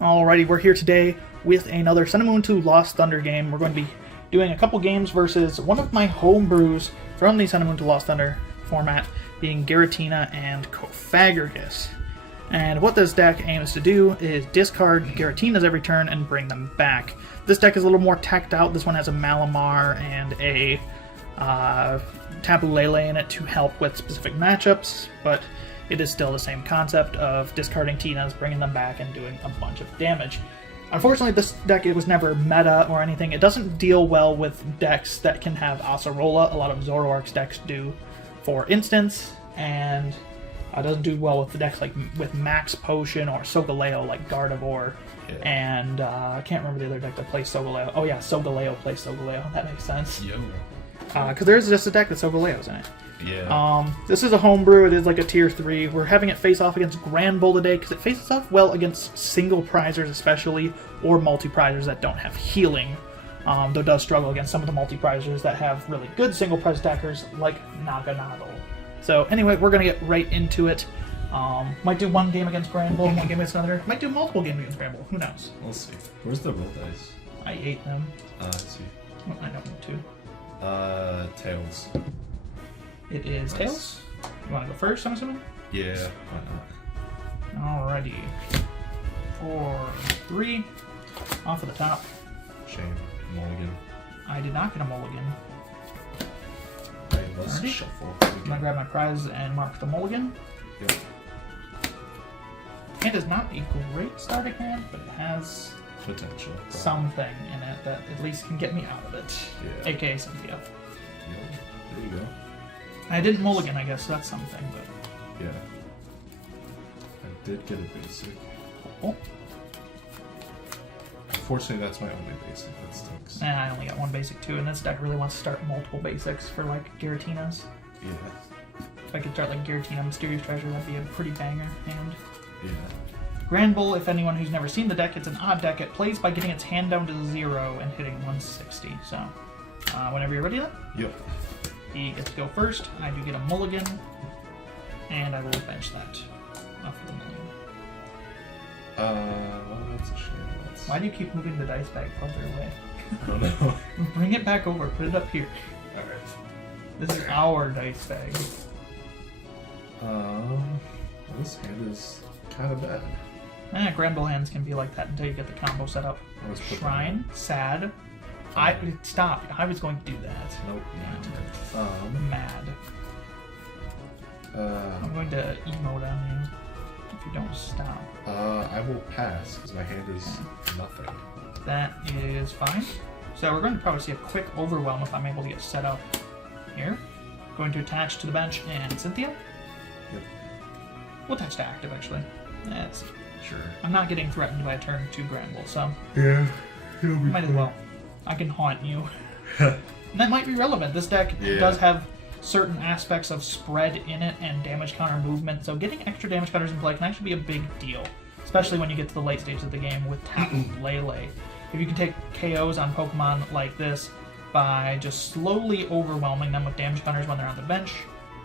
Alrighty, we're here today with another Sun and Moon 2 Lost Thunder game. We're going to be doing a couple games versus one of my homebrews from the Sun and Moon 2 Lost Thunder format, being Giratina and Cofagrigus. And what this deck aims to do is discard Giratinas every turn and bring them back. This deck is a little more teched out. This one has a Malamar and a Tapu Lele in it to help with specific matchups, but it is still the same concept of discarding Tinas, bringing them back, and doing a bunch of damage. Unfortunately, this deck, it was never meta or anything. It doesn't deal well with decks that can have Acerola. A lot of Zoroark's decks do, for instance, and it doesn't do well with the decks like with Max Potion or Solgaleo, like Gardevoir. Yeah. And I can't remember the other deck that plays Solgaleo. Oh yeah, Solgaleo plays Solgaleo. That makes sense. Because there's just a deck that Solgaleo's in it. Yeah. This is a homebrew. It is like a tier 3. We're having it face off against Granbull today because it faces off well against single prizers especially, or multi-prizers that don't have healing. Though it does struggle against some of the multi-prizers that have really good single prize attackers like Naganadel. So anyway, we're going to get right into it. Might do one game against Granbull, one game against another. Might do multiple games against Granbull. Who knows? We'll see. Where's the roll dice? I ate them. I see. Oh, I don't want to. Tails. It is Tails. You want to go first, I'm assuming? Yeah, why not? Alrighty. 4, 3. Off of the top. Shame. Mulligan. I did not get a mulligan. Alright, let's Alrighty. shuffle. I'm gonna grab my prize and mark the mulligan. Yep. It is not a great starting hand, but it has Potential. Probably. something in it that at least can get me out of it. Yeah. AKA Cynthia. Yeah. There you go. I didn't mulligan, I guess that's something, but... Yeah. I did get a basic. Oh. Unfortunately, that's my only basic. That stinks. I only got one basic too, and this deck really wants to start multiple basics for, like, Giratinas. Yeah. If I could start, like, Giratina Mysterious Treasure, that'd be a pretty banger hand. Yeah. Granbull, if anyone who's never seen the deck, it's an odd deck. It plays by getting its hand down to 0 and hitting 160. So, whenever you're ready then. Yep. He gets to go first. I do get a mulligan, and I will bench that off of the mulligan. Well, that's a shame. That's... Why do you keep moving the dice bag farther away? I don't know. Bring it back over. Put it up here. Alright. This is our dice bag. This hand is kind of bad. Granbull hands can be like that until you get the combo set up. Shrine, sad. Stop. I was going to do that. Nope. Mad. I'm going to emote on you if you don't stop. I will pass because my hand is nothing. That is fine. So we're going to probably see a quick overwhelm if I'm able to get set up here. Going to attach to the bench and Cynthia. Yep. We'll attach to active actually. That's Sure. I'm not getting threatened by a turn 2 Granbull, so Yeah. might as well. I can haunt you. And that might be relevant. This deck does have certain aspects of spread in it and damage counter movement, so getting extra damage counters in play can actually be a big deal, especially when you get to the late stages of the game with Tapu Lele. If you can take KOs on Pokemon like this by just slowly overwhelming them with damage counters when they're on the bench,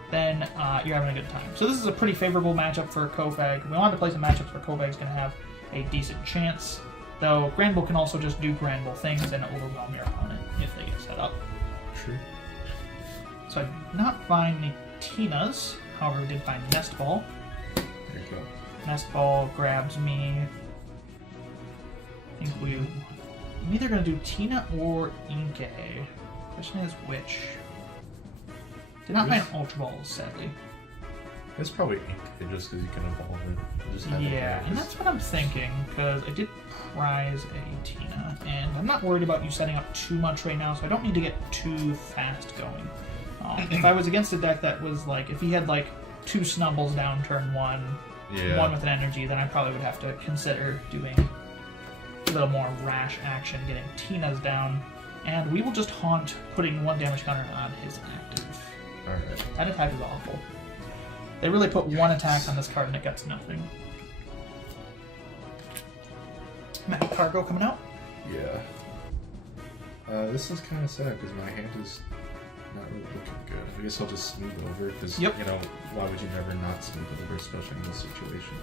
then you're having a good time. So this is a pretty favorable matchup for Cofag. We wanted to play some matchups where Cofag's going to have a decent chance, though Granbull can also just do Granbull things and overwhelm your opponent if they get set up. True. So I did not find the Tinas, however we did find Nest Ball. There you go. Nest Ball grabs me. I think I'm either going to do Tina or Inkay. Question is which. Did not find Ultra Balls, sadly. It's probably ink, just because you can evolve it. Just have And that's what I'm thinking, because I did prize a Tina, and I'm not worried about you setting up too much right now, so I don't need to get too fast going. If I was against a deck that was like, if he had like 2 Snubbles down turn 1, one with an energy, then I probably would have to consider doing a little more rash action, getting Tina's down, and we will just haunt, putting 1 damage counter on his active. Alright. That attack is awful. They really put 1 attack on this card and it gets nothing. Map Cargo coming out? Yeah. This is kind of sad because my hand is not really looking good. I guess I'll just smooth over because, you know, why would you never not smooth over, especially in this situation?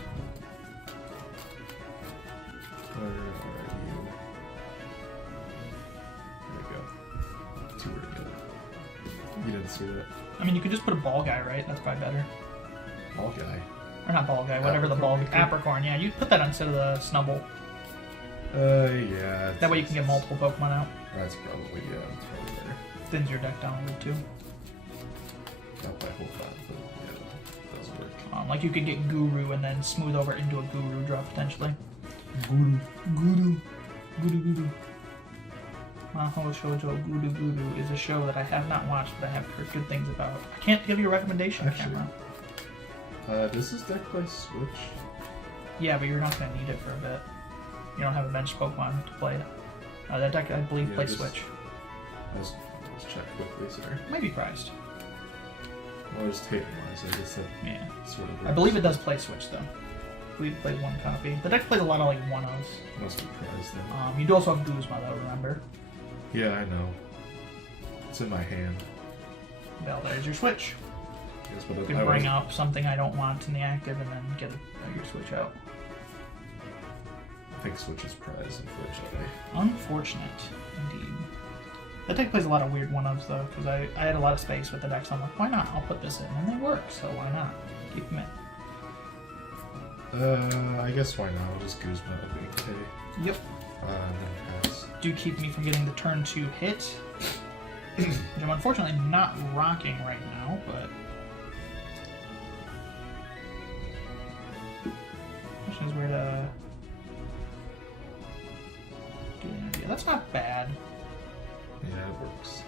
didn't see that. I mean, you could just put a ball guy, right? That's probably better. Ball guy. Or not ball guy, whatever the ball... Apricorn, yeah. You'd put that instead of the Snubble. Yeah. That way you can get multiple Pokemon out. That's probably better. Thins your deck down a little too. Not by a whole lot, but yeah, that does work. Like you could get Guru and then smooth over into a Guru drop potentially. Guru. Maho Shoujo Guru is a show that I have not watched, but I have heard good things about. I can't give you a recommendation, Actually, Camera. Does this deck play Switch? Yeah, but you're not going to need it for a bit. You don't have a bench Pokemon to play it. That deck, I believe, plays Switch. Let's check quickly, sorry. Might be priced. Well, just hate-wise, I guess that sort of works. I believe it does play Switch, though. I believe it plays one copy. The deck plays a lot of, like, one-ofs. Must be priced, then. You do also have Guzma, though, remember? Yeah, I know. It's in my hand. Well, there's your Switch. Yes, but You can bring up something I don't want in the active and then get your Switch out. I think Switch is prized, unfortunately. Unfortunate, indeed. That deck plays a lot of weird one-ups, though, because I had a lot of space with the deck, so I'm like, why not? I'll put this in. And they work, so why not? Keep them in. I guess why not? I'll just Guzma, I think. Okay. Yep. And then pass. Do keep me from getting the turn 2 hit, which I'm unfortunately not rocking right now, but... Question is where to... Yeah, that's not bad. Yeah, it works.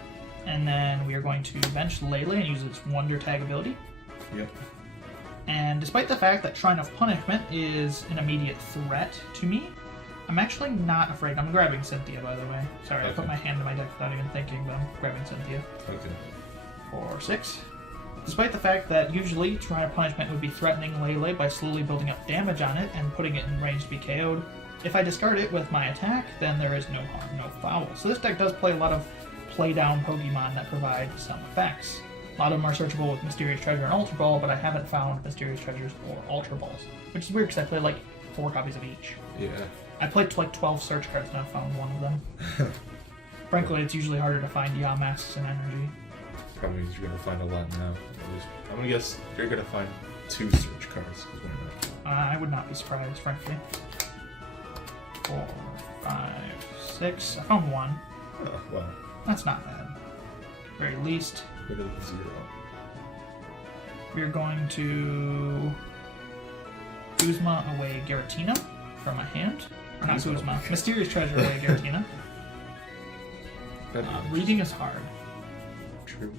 And then we are going to bench Lele and use its Wonder Tag ability. Yep. And despite the fact that Shrine of Punishment is an immediate threat to me, I'm actually not afraid. I'm grabbing Cynthia, by the way. Sorry, Okay. I put my hand in my deck without even thinking, but I'm grabbing Cynthia. Okay. For 6. Despite the fact that usually Shrine of Punishment would be threatening Lele by slowly building up damage on it and putting it in range to be KO'd, if I discard it with my attack, then there is no harm, no foul. So this deck does play a lot of play-down Pokemon that provide some effects. A lot of them are searchable with Mysterious Treasure and Ultra Ball, but I haven't found Mysterious Treasures or Ultra Balls, which is weird because I played like 4 copies of each. Yeah. I played like 12 search cards and I found one of them. Frankly, it's usually harder to find Yamasks and Energy. Probably means you're gonna find a lot now. At least, I'm gonna guess you're gonna find 2 search cards. Why not? I would not be surprised, frankly. 4, 5, 6. I found 1. Oh, well. That's not bad. Very least. Better than 0. We're going to Guzma away Giratina from my hand. Or not Guzma. Mysterious Treasure away Giratina. Reading is hard. True.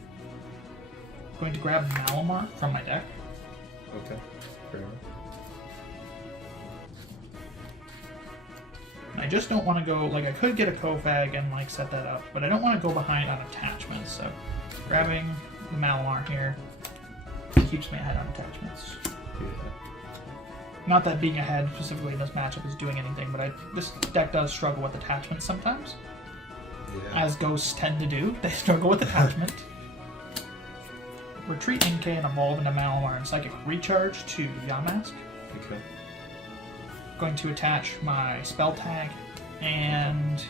Going to grab Malamar from my deck. Okay. Fair enough. I just don't want to go, like, I could get a Cofag and, like, set that up, but I don't want to go behind on attachments, so grabbing the Malamar here keeps me ahead on attachments. Yeah. Not that being ahead specifically in this matchup is doing anything, but this deck does struggle with attachments sometimes. Yeah. As ghosts tend to do, they struggle with attachment. Retreat NK and evolve into Malamar and Psychic Recharge to Yamask. Okay. Going to attach my spell tag and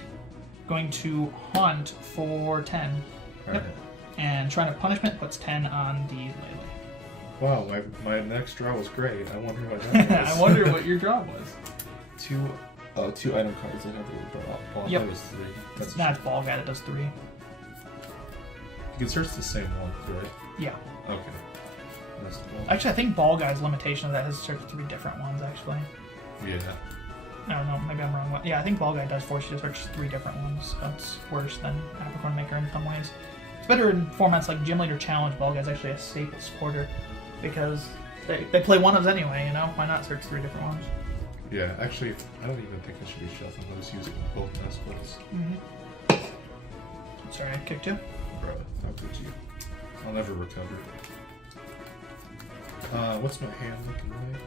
going to hunt for 10. Alright. And Shrine of Punishment puts 10 on the Lele. Wow, my next draw was great. I wonder what that was. I wonder what your draw was. 2 item cards I never really brought up. Well, Yep. that was 3. That's It's Ball Guy that does 3. You can search the same one, right? Yeah. Okay. That's the one. Actually, I think Ball Guy's limitation of that is search 3 different ones, actually. Yeah. I don't know, maybe I'm wrong. Yeah, I think Ball Guy does force you to search 3 different ones. That's worse than Apricorn Maker in some ways. It's better in formats like Gym Leader Challenge. Ball Guy's actually a staple supporter because they play one-ofs anyway, you know? Why not search 3 different ones? Yeah, actually, I don't even think I should be shuffling. I'll just use it with both Nestles. Sorry, I kicked you. Bro, how could you? I'll never recover. What's my hand looking like?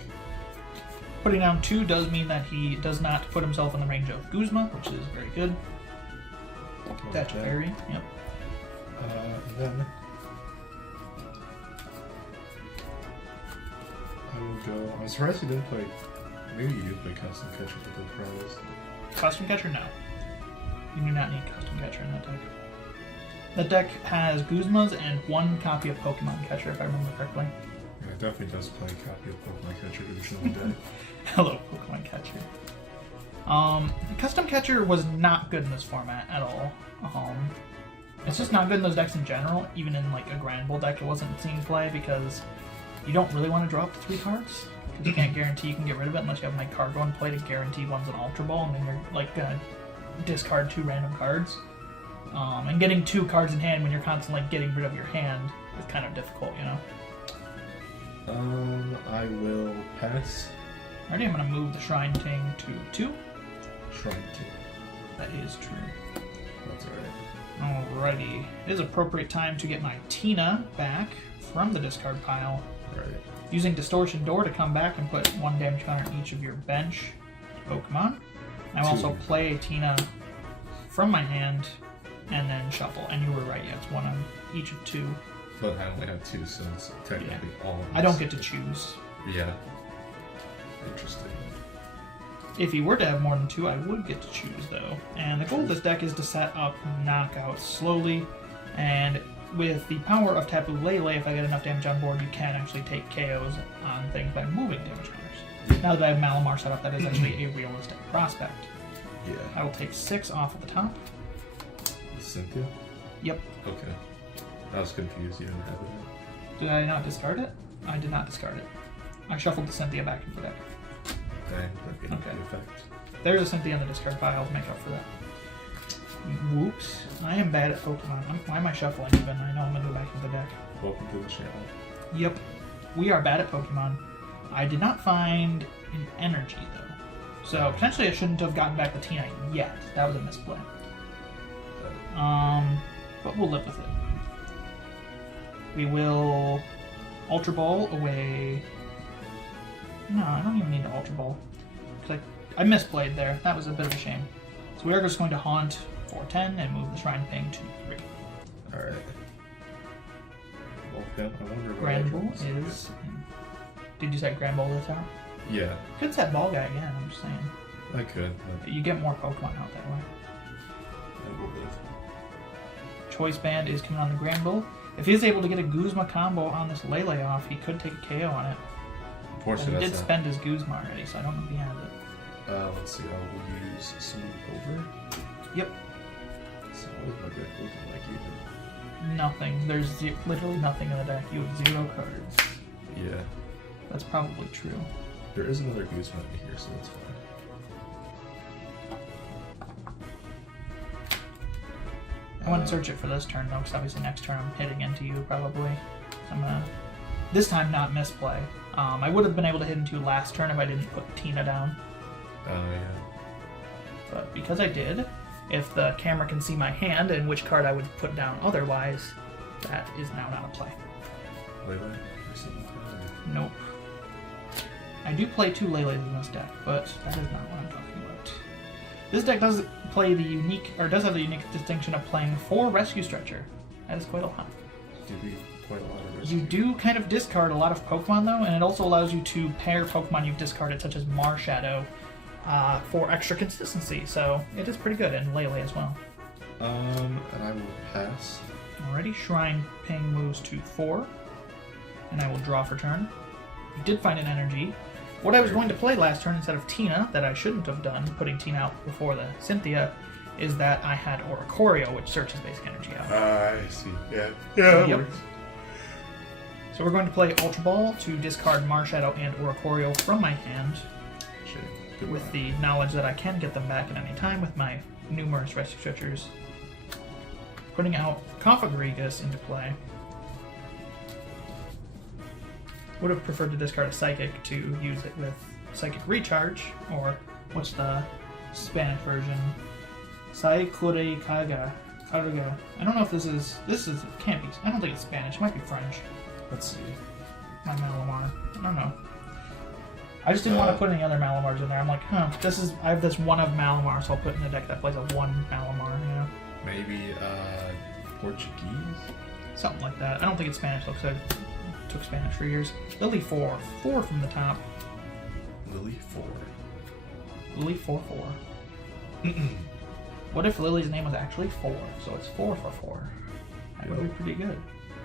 Putting down 2 does mean that he does not put himself in the range of Guzma, which is very good. That's very, yep. And then I will go. I'm surprised you didn't play. Maybe you did play Custom Catcher, but they're prized. Custom Catcher? No. You do not need Custom Catcher in that deck. The deck has Guzmas and 1 copy of Pokemon Catcher, if I remember correctly. Yeah, it definitely does play a copy of Pokemon Catcher traditional deck. Hello, Pokemon Catcher. Custom Catcher was not good in this format at all. It's just not good in those decks in general. Even in like a Grand Bull deck, it wasn't seen play because you don't really want to draw up to 3 cards. Because you can't guarantee you can get rid of it unless you have my card go in play to guarantee one's an Ultra Ball, and then you're like gonna discard 2 random cards. And getting 2 cards in hand when you're constantly getting rid of your hand is kind of difficult, you know. I will pass. Alrighty, I'm gonna move the Shrine Ting to 2. Shrine Ting. That is true. That's alright. Alrighty. It is appropriate time to get my Tina back from the discard pile. Right. Using Distortion Door to come back and put 1 damage counter on each of your bench Pokemon. I will also play Tina from my hand and then shuffle. And you were right, yeah, it's 1 on each of 2. But I only have 2, so it's technically all of us. I don't get to choose. Yeah. Interesting. If you were to have more than 2, I would get to choose, though. And the goal of this deck is to set up knockouts slowly, and with the power of Tapu Lele, if I get enough damage on board, you can actually take KOs on things by moving damage counters. Now that I have Malamar set up, that is actually a realistic prospect. Yeah. I will take 6 off at the top. Cynthia? Yep. Okay. I was confused, you didn't have it. Did I not discard it? I did not discard it. I shuffled the Cynthia back into the deck. Dang, that gave Okay. the effect. There's a Cynthia in the discard pile to make up for that. Whoops. I am bad at Pokemon. Why am I shuffling even? I know I'm going to go back into the deck. Welcome to the channel. Yep. We are bad at Pokemon. I did not find an energy, though. So, potentially I shouldn't have gotten back the Tina yet. That was a misplay. But we'll live with it. We will Ultra Ball away. No, I don't even need to Ultra Ball. Because I misplayed there. That was a bit of a shame. So we are just going to haunt for 10 and move the Shrine Ping to 3. Alright. Well, I wonder what Grand Bull is... Did you say Grand Bull this out? Yeah. Could set Ball Guy again, I'm just saying. I could, but... You get more Pokemon out that way. I will live. Choice Band is coming on the Grand Bull. If he's able to get a Guzma combo on this Lele off, he could take a KO on it. Unfortunately, But he did spend his Guzma already, so I don't know if he has it. Let's see, I will use Smooth Over. Yep. So what is my deck looking like even? Nothing. There's literally nothing in the deck. You have 0 cards. Yeah. That's probably true. There is another Guzma in here, so that's fine. I wouldn't search it for this turn, though, because obviously next turn I'm hitting into you, probably. So I'm gonna, this time, not misplay. I would have been able to hit into you last turn if I didn't put Tina down. Oh, yeah. But because I did, if the camera can see my hand and which card I would put down otherwise, that is now not a play. Lele or something like that? Nope. I do play 2 Leles in this deck, but that is not what I'm talking about. This deck does play the unique, or does have the unique distinction of playing 4 Rescue Stretcher. That is quite a lot. Do we quite a lot of rescue? You do kind of discard a lot of Pokemon, though, and it also allows you to pair Pokemon you've discarded, such as Marshadow, for extra consistency. So it is pretty good, and Lele as well. And I will pass. Alrighty, Shrine Ping moves to 4, and I will draw for turn. You did find an energy. What I was going to play last turn instead of Tina, that I shouldn't have done, putting Tina out before the Cynthia, is that I had Oricorio, which searches basic energy out. I see. Yeah. Yeah, Yep. works. So we're going to play Ultra Ball to discard Marshadow and Oricorio from my hand, Shit. with the knowledge that I can get them back at any time with my numerous Rescue Stretchers. Putting out Cofagrigus into play. Would have preferred to discard a Psychic to use it with Psychic Recharge, or what's the Spanish version? Carga. I don't know if this is, can't be, I don't think it's Spanish, it might be French. Let's see. My Malamar. I don't know. I just didn't want to put any other Malamars in there. I'm like, I have this one of Malamar, so I'll put in a deck that plays a 1 Malamar, you know? Maybe, Portuguese? Something like that. I don't think it's Spanish, though, because I took Spanish for years. Lily 4. 4 from the top. Lily 4. Lily 4-4. What if Lily's name was actually 4? So it's 4 for 4. That would be pretty good.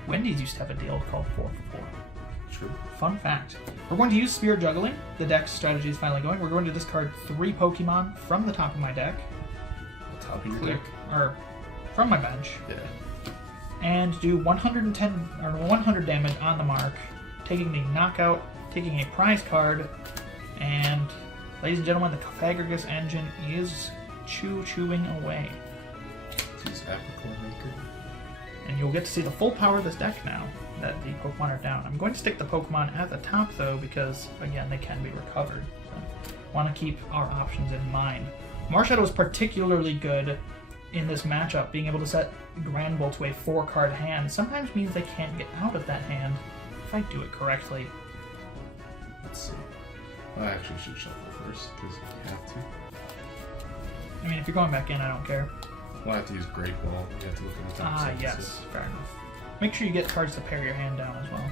Wendy's used to have a deal called 4 for 4. True. Fun fact. We're going to use Spirit Juggling. The deck strategy is finally going. We're going to discard 3 Pokemon from the top of my deck. The top of your deck? Or from my bench. Yeah. And do 110 or 100 damage on the mark, taking the knockout, taking a prize card, and ladies and gentlemen, the Cofagrigus engine is chewing away. Use Apricorn Maker. And you'll get to see the full power of this deck now that the Pokemon are down. I'm going to stick the Pokemon at the top though because, again, they can be recovered. So want to keep our options in mind. Marshadow is particularly good in this matchup. Being able to set Granbull to a 4-card hand sometimes means they can't get out of that hand if I do it correctly. Let's see. I actually should shuffle first because you have to. I mean, if you're going back in, I don't care. Well, I have to use Great Ball. You have to look at the top. Ah, yes. Fair enough. Make sure you get cards to pair your hand down as well.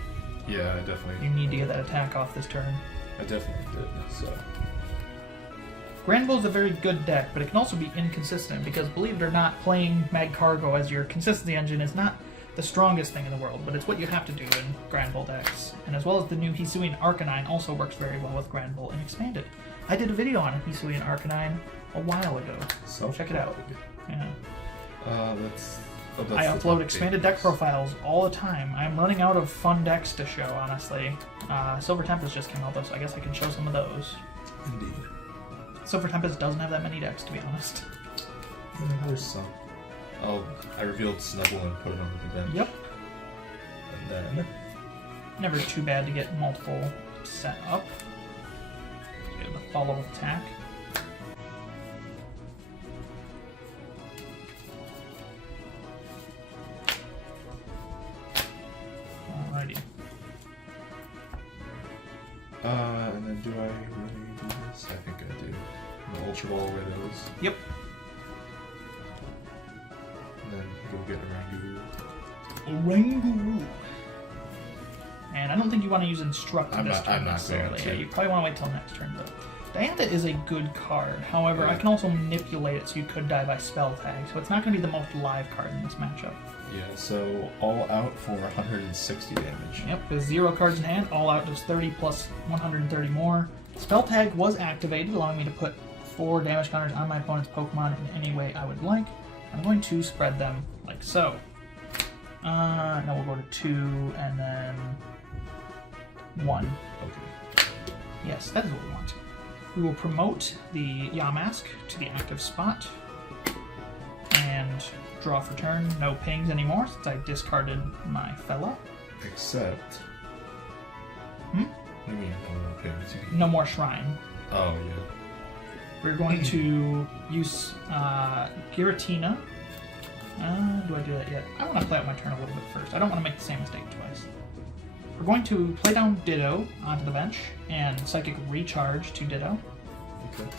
Yeah, I definitely... You need to get that attack off this turn. I definitely did, so... Granbull is a very good deck, but it can also be inconsistent because, believe it or not, playing Magcargo as your consistency engine is not the strongest thing in the world, but it's what you have to do in Granbull decks. And as well as the new Hisuian Arcanine also works very well with Granbull and Expanded. I did a video on Hisuian Arcanine a while ago, so check it out. Yeah. I upload expanded deck profiles all the time. I'm running out of fun decks to show, honestly. Silver Tempest just came out though, so I guess I can show some of those. Indeed. Silver Tempest doesn't have that many decks, to be honest. Yeah, there's some. Oh, I revealed Snubble and put it on the bench. Yep. And then... Never too bad to get multiple set up. Get the follow attack. Alrighty. And then do I really do this? I think I do. The Ultra Ball Widows. Yep. And then go get a Ranguru. And I don't think you want to use Instruct I'm this not- turn I'm not necessarily. going to. Yeah, you probably want to wait till next turn though. Diantha is a good card. However, I Yeah. can also manipulate it so you could die by spell tag. So it's not going to be the most live card in this matchup. Yeah, so all out for 160 damage. Yep, with 0 cards in hand, all out does 30 plus 130 more. Spell tag was activated, allowing me to put 4 damage counters on my opponent's Pokemon in any way I would like. I'm going to spread them like so. Now we'll go to 2 and then 1. Okay. Yes, that is what we want. We will promote the Yamask to the active spot and draw for turn. No pings anymore since I discarded my fella. Except... Hmm? What do you mean no more pins? No more shrine. Oh, yeah. We're going to use Giratina. Do I do that yet? I want to play out my turn a little bit first. I don't want to make the same mistake twice. We're going to play down Ditto onto the bench and Psychic Recharge to Ditto. Okay.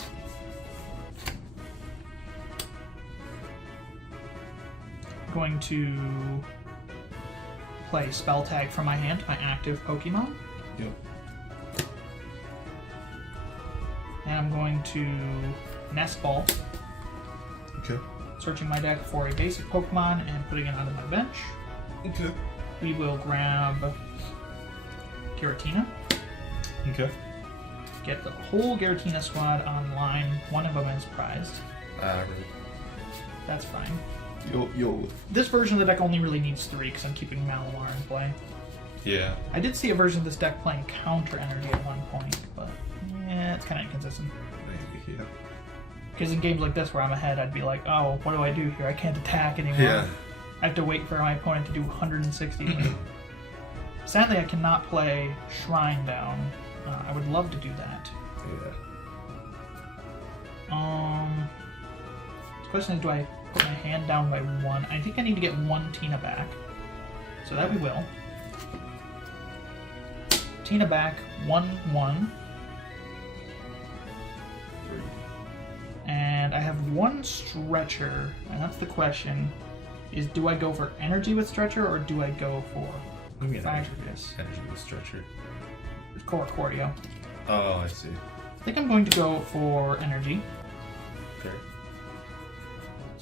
Going to play Spell Tag from my hand, my active Pokemon. Yep. And I'm going to Nest Ball, Okay. searching my deck for a basic Pokemon and putting it onto my bench. Okay. We will grab Giratina. Okay. Get the whole Giratina squad online. One of them is prized. Right. That's fine. You'll... This version of the deck only really needs 3 because I'm keeping Malamar in play. Yeah. I did see a version of this deck playing Counter Energy at one point, but yeah, it's kind of inconsistent. Maybe, yeah. Because in games like this where I'm ahead, I'd be like, oh, what do I do here? I can't attack anymore. Yeah. I have to wait for my opponent to do 160. Sadly, I cannot play Shrine down. I would love to do that. Yeah. The question is, do I put my hand down by 1? I think I need to get 1 Tina back. So that we will. Tina back, 1-1. And I have 1 Stretcher, and that's the question, is do I go for Energy with Stretcher, or do I go for Let me get Cofagrigus? Energy with Stretcher. Cordio. Oh, I see. I think I'm going to go for Energy. Okay.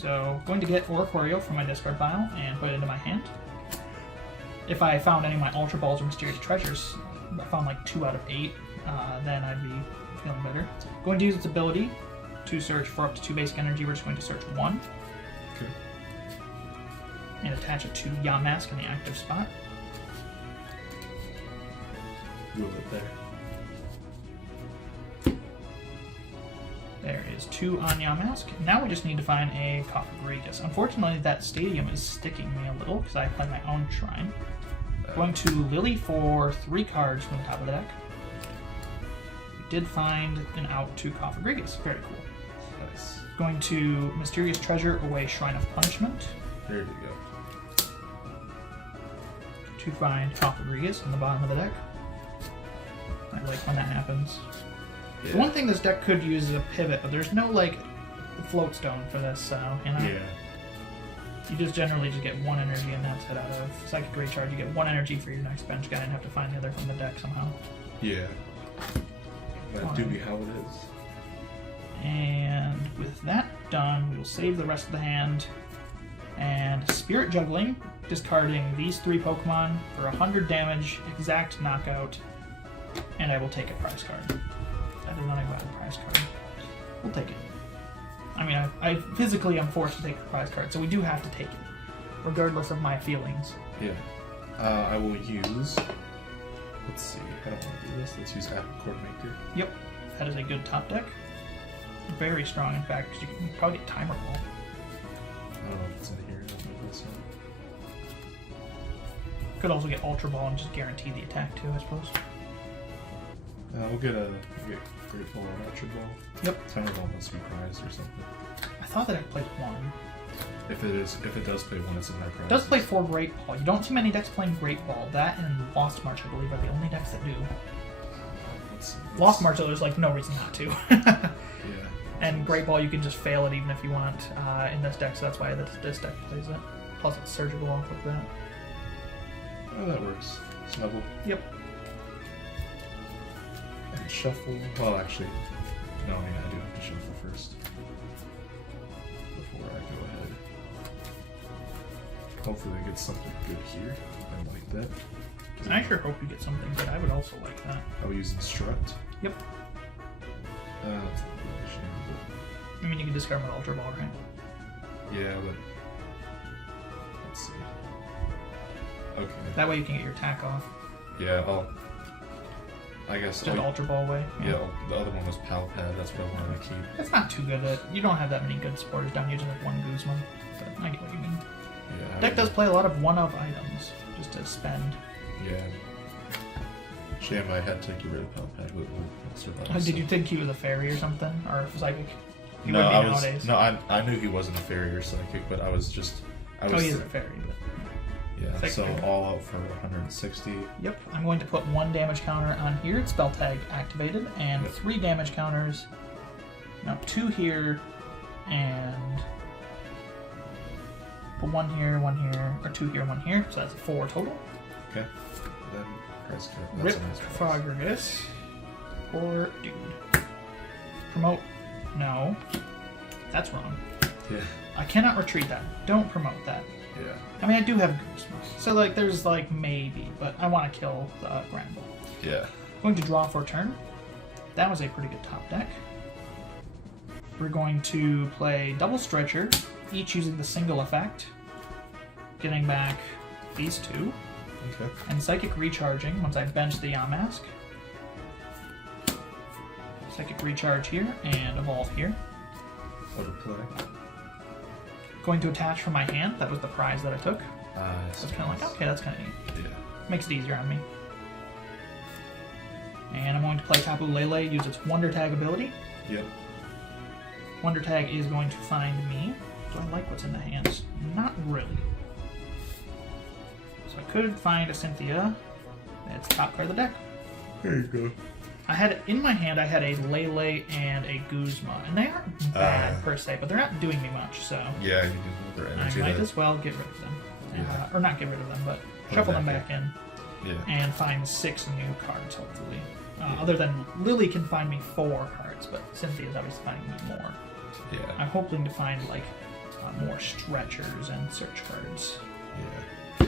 So, going to get Oricorio from my discard pile and put it into my hand. If I found any of my Ultra Balls or Mysterious Treasures, I found like 2 out of 8, then I'd be feeling better. Going to use its ability to search for up to 2 basic energy. We're just going to search 1. Okay. And attach it to Yamask in the active spot. Move it there. There is 2 on Yamask. Now we just need to find a Cofagrigus. Unfortunately, that stadium is sticking me a little because I play my own shrine. Going to Lily for 3 cards from the top of the deck. We did find an out to Cofagrigus. Very cool. Nice. Going to Mysterious Treasure away Shrine of Punishment. There you go. To find Cofagrigus on the bottom of the deck. I like when that happens. Yeah. The one thing this deck could use is a pivot, but there's no like float stone for this, so you know. Yeah. You just generally just get 1 energy and that's it out of Psychic Recharge. You get 1 energy for your next bench guy and have to find the other from the deck somehow. Yeah. That do be how it is. And with that done, we will save the rest of the hand. And Spirit Juggling, discarding these 3 Pokemon for 100 damage, exact knockout, and I will take a prize card. I did not go out a prize card. We'll take it. I mean, I physically am forced to take the prize card, so we do have to take it, regardless of my feelings. Yeah. I will use... Let's see. I don't want to do this. Let's use Apicord Maker. Yep. That is a good top deck. Very strong, in fact, because you can probably get Timer Ball. I don't know if it's in here. I don't know this one. Could also get Ultra Ball and just guarantee the attack, too, I suppose. We'll get Great Ball and Ultra Ball. Yep. Timer Ball must be prized or something. I thought that it played 1. If it does play 1, it's a high prize. It does play 4 Great Ball. You don't see many decks playing Great Ball. That and Lost March, I believe, are the only decks that do. Lost March, though, there's like no reason not to. Yeah. And Great Ball, you can just fail it even if you want in this deck, so that's why this deck plays it. Plus, it's surgical off of that. Oh, that works. Snuggle. Yep. And shuffle. Well, actually, no, yeah, I do have to shuffle first before I go ahead. Hopefully, I get something good here. I like that. I sure hope you get something good. I would also like that. I will use Instruct. Yep. It's not really a shame, I mean, you can discard with Ultra Ball, right? but yeah, but let's see. Okay. That way you can get your attack off. Yeah, I guess. Just Ultra Ball away. Yeah, the other one was Pal Pad. That's what I wanted to keep. It's not too good. You don't have that many good supporters down. You just have 1 Guzman. But I get what you mean. Yeah. Deck does play a lot of one-of items just to spend. Yeah. Shame I had to get rid of Pal Pad, but we'll survive. Did you think he was a fairy or something? Or psychic? He No, would be I nowadays. I knew he wasn't a fairy or psychic, but I was. He is a fairy, but... Yeah, Psychic so fairy. all out for 160. Yep, I'm going to put 1 damage counter on here. Spell tag activated, and Yep. 3 damage counters. Now 2 here, and put 1 here, 1 here, or 2 here, 1 here. So that's 4 total. Okay. Then price cut. That's Rip a nice price. Cofagrigus. Or dude. Promote. No. That's wrong. Yeah. I cannot retreat that. Don't promote that. Yeah. I mean, I do have Guzman. So, like, there's, like, maybe, but I want to kill the Granville. Yeah. Going to draw for a turn. That was a pretty good top deck. We're going to play Double Stretcher, each using the single effect. Getting back these 2. Okay. And Psychic Recharging once I bench the Yamask. Psychic Recharge here, and Evolve here. What to play? Going to attach from my hand. That was the prize that I took. So It's kind of like, okay, that's kind of neat. Yeah. Makes it easier on me. And I'm going to play Tapu Lele, use its Wonder Tag ability. Yep. Wonder Tag is going to find me. Do I like what's in the hands? Not really. So I could find a Cynthia. It's top card of the deck. There you go. I had in my hand. I had a Lele and a Guzma, and they aren't bad per se, but they're not doing me much. So Yeah, you do their I energy. might as well get rid of them, Yeah. or not get rid of them, but Put shuffle them them back back in. Yeah. And find 6 new cards, hopefully. Yeah. Other than Lily can find me 4 cards, but Cynthia's obviously finding me more. Yeah. I'm hoping to find like more stretchers and search cards. Yeah.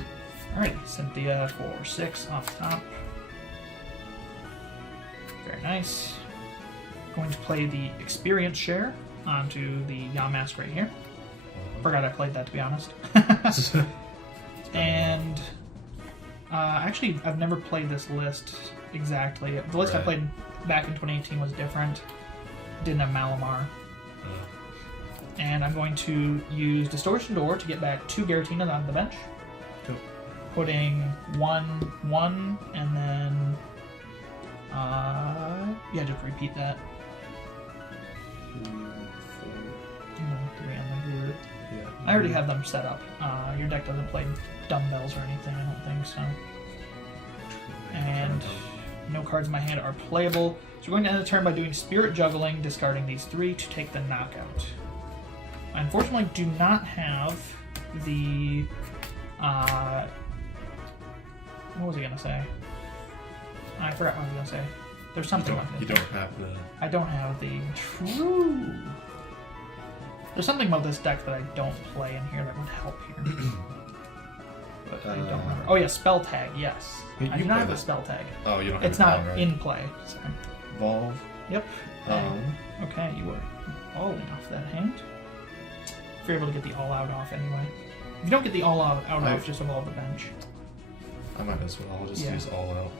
Alright, Cynthia for 6 off top. Very nice. Going to play the experience share onto the Yamask right here. Forgot I played that, to be honest. And actually, I've never played this list exactly. The list I played back in 2018 was different. Didn't have Malamar. And I'm going to use Distortion Door to get back 2 Giratinas onto the bench. Cool. Putting 1, and then yeah, just repeat that. 3, 4. 3 on the group. Yeah. I already have them set up. Your deck doesn't play dumbbells or anything, I don't think so. And no cards in my hand are playable. So we're going to end the turn by doing Spirit Juggling, discarding these 3 to take the knockout. I unfortunately do not have the what was I gonna say? I forgot what I was gonna say. There's something You don't have the... I don't have the... True! There's something about this deck that I don't play in here that would help here. But I don't remember. Oh yeah, Spell Tag, yes. I do not have the Spell Tag. Oh, you don't have It's not right? in play. So. Evolve. Yep. Okay, you were all in off that hand. If you're able to get the all-out off anyway. If you don't get the all-out off, just evolve the bench. I might as well. I'll just use all out.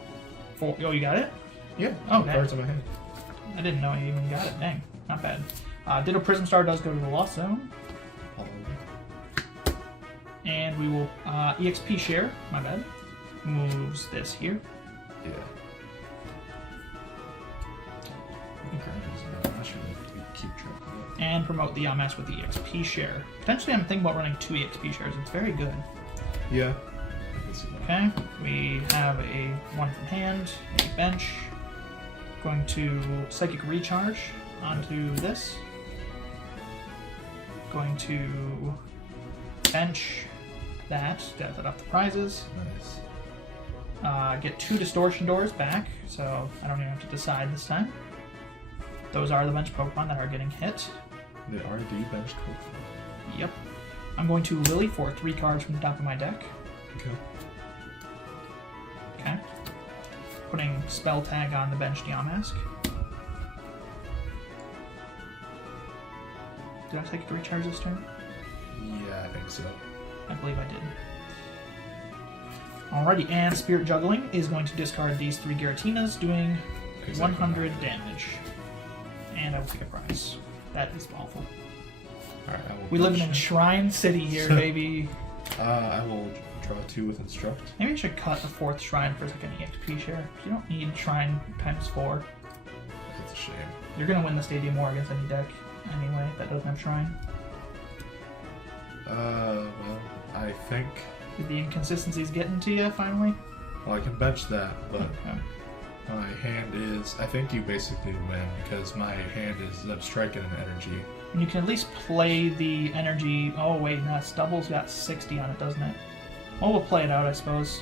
Oh, you got it? Yeah. Oh, cards in my hand. I didn't know you even got it. Dang. Not bad. Ditto Prism Star does go to the Lost Zone. And we will EXP share. My bad. Moves this here. Yeah. I should keep track of that. And promote the Yamask with the EXP share. Potentially, I'm thinking about running 2 EXP shares. It's very good. Yeah. I can see that. Okay. We have a 1 from hand, a bench. Going to Psychic Recharge onto this. Going to bench that. Gotta set up the prizes. Nice. Get 2 Distortion Doors back, so I don't even have to decide this time. Those are the bench Pokemon that are getting hit. They are the bench Pokemon. Yep. I'm going to Lily for 3 cards from the top of my deck. Okay. Okay. Putting Spell Tag on the bench Yamask. Did I take a recharge this turn? Yeah, I think so. I believe I did. Alrighty, and Spirit Juggling is going to discard these 3 Giratinas, doing 100 damage. And I will take a prize. That is awful. Alright, I will. We live in Shrine City here, baby. I will draw 2 with Instruct. Maybe I should cut the 4th Shrine for a second EXP share. You don't need Shrine times 4. That's a shame. You're going to win the Stadium War against any deck anyway that doesn't have Shrine. Well, I think... Did the inconsistencies getting to you finally? Well, I can bench that, but Okay. my hand is... I think you basically win, because my hand is a strike and an energy. And you can at least play the energy... Oh wait, no, Stubble's got 60 on it, doesn't it? Well, we'll play it out, I suppose.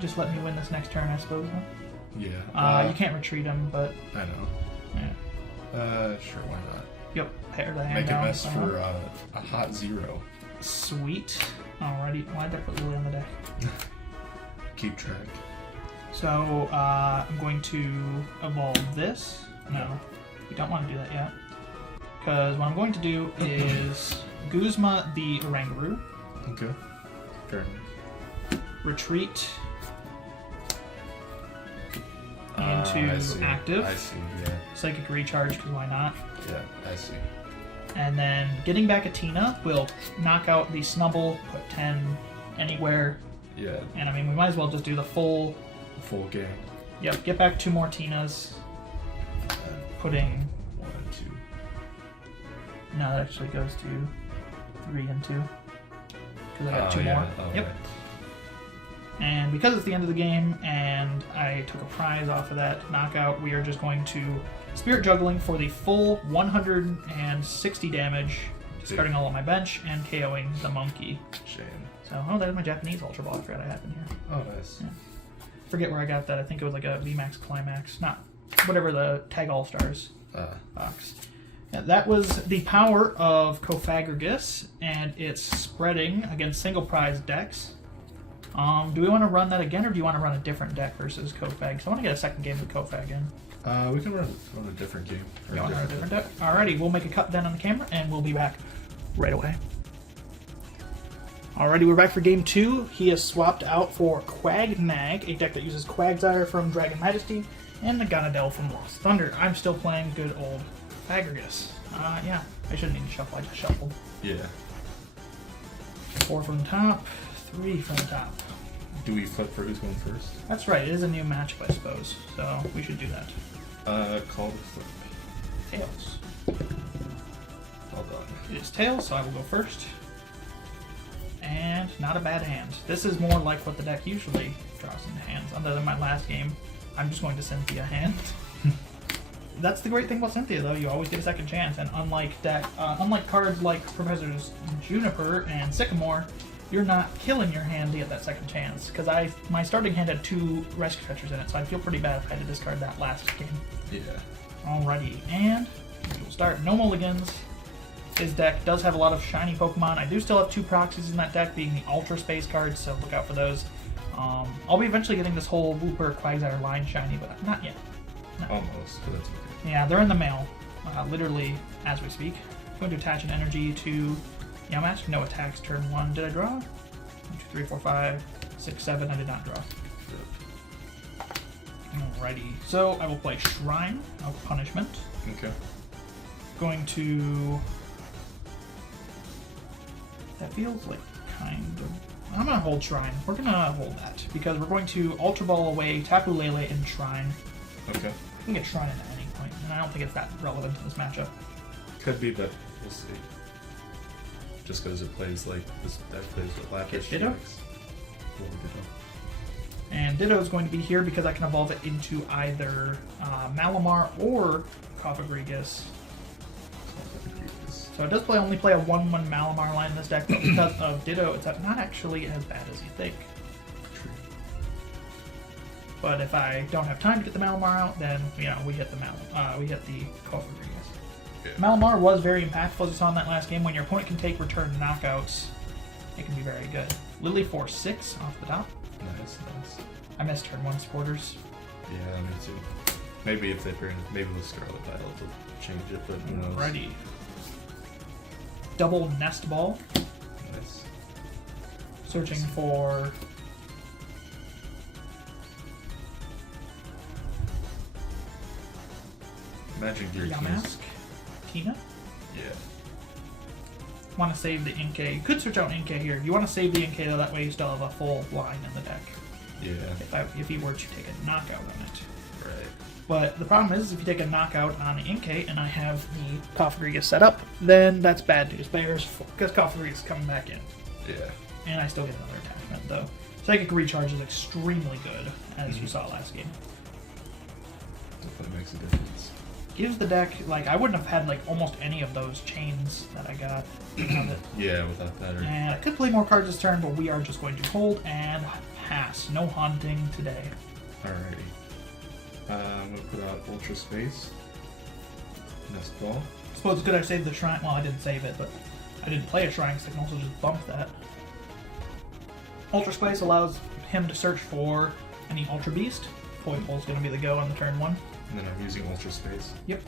Just let me win this next turn, I suppose. Huh? Yeah. You can't retreat him, but... I know. Yeah. Sure, why not? Yep, pair the hand Make down. a mess for a hot 0. Sweet. Alrighty, why'd I put Lily on the deck? Keep track. So, I'm going to evolve this. No, we don't want to do that yet. Because what I'm going to do is Guzma the Oranguru. Okay. Fair enough. Retreat I into see. active. I see, yeah. Psychic Recharge, because why not? Yeah, I see. And then getting back a Tina will knock out the Snubble, put 10 anywhere. Yeah. And I mean, we might as well just do the full game. Yep, get back 2 more Tinas. Putting... 1 and 2. No, that actually goes to 3 and 2. Because I got 2 more. Oh, yep. right. And because it's the end of the game, and I took a prize off of that knockout, we are just going to Spirit Juggling for the full 160 damage, discarding all on my bench, and KOing the monkey. Shame. So, there's my Japanese Ultra Ball. I forgot I had in here. Oh, nice. Yeah. Forget where I got that. I think it was like a VMAX Climax. Not whatever the Tag All-Stars box. Yeah, that was the power of Cofagrigus, and it's spreading against single prize decks. Do we want to run that again, or do you want to run a different deck versus Cofag? So I want to get a second game with Cofag in. We can run a different game. You want to run a different deck? Alrighty, we'll make a cut then on the camera, and we'll be back right away. Alrighty, we're back for game 2. He has swapped out for Quagnag, a deck that uses Quagsire from Dragon Majesty, and Naganadel from Lost Thunder. I'm still playing good old Cofagrigus. Yeah, I shouldn't need to shuffle, I just shuffled. Yeah. 4 from the top, 3 from the top. Do we flip for who's going first? That's right, it is a new matchup, I suppose, so we should do that. Call the flip. Tails. Well done. It is tails, so I will go first. And not a bad hand. This is more like what the deck usually draws into hands. Other than my last game, I'm just going to Cynthia hand. That's the great thing about Cynthia, though. You always get a second chance, and unlike cards like Professors Juniper and Sycamore, you're not killing your hand to get that second chance. Because my starting hand had 2 Rescue Fetchers in it, so I'd feel pretty bad if I had to discard that last game. Yeah. Alrighty, and we'll start. No mulligans. His deck does have a lot of shiny Pokemon. I do still have 2 proxies in that deck, being the Ultra Space cards, so look out for those. I'll be eventually getting this whole Wooper Quagsire line shiny, but not yet. No. Almost, but that's okay. Yeah, they're in the mail, literally as we speak. I'm going to attach an energy to Yamask. No attacks, turn 1. Did I draw? 1, 2, 3, 4, 5, 6, 7. I did not draw. Alrighty, so I will play Shrine of Punishment. Okay. Going to... That feels like kind of... I'm going to hold Shrine. We're going to hold that, because we're going to Ultra Ball away, Tapu Lele, and Shrine. Okay. We can get Shrine in at any point, and I don't think it's that relevant to this matchup. Could be, but we'll see. Just because it plays like this deck plays with Lapis. Ditto? And Ditto is going to be here because I can evolve it into either Malamar or Cofagrigus. So it does only play a 1/1 Malamar line in this deck, but because of Ditto, it's not actually as bad as you think. True. But if I don't have time to get the Malamar out, then we hit the Cofagrigus. Yeah. Malamar was very impactful, as you saw in that last game. When your opponent can take return knockouts, it can be very good. Lily for 6 off the top. Nice. I missed turn 1 supporters. Yeah, me too. Maybe if they bring the Scarlet Battle to change it, but who knows? Ready. Double Nest Ball. Nice. Searching for... Imagine Giratina. Yamask. Tina. Yeah. Want to save the Inkay. You could switch out Inkay here. You want to save the Inkay, though, that way you still have a full line in the deck. Yeah. If he were to take a knockout on it. Right. But the problem is, if you take a knockout on the Inkay and I have the Cofagrigus set up, then that's bad news. Bears, because Cofagrigus is coming back in. Yeah. And I still get another attachment, though. Psychic Recharge is extremely good, as you saw last game. Definitely makes a difference. Gives the deck, I wouldn't have had, almost any of those chains that I got out of it. Yeah, without that. And I could play more cards this turn, but we are just going to hold and pass. No haunting today. Alrighty. I'm going to put out Ultra Space. Nest Ball. I suppose could I save the Shrine? Well, I didn't save it, but I didn't play a Shrine, so I can also just bump that. Ultra Space allows him to search for any Ultra Beast. Poipole is going to be the go on the turn 1. And then I'm using Ultra Space. Yep.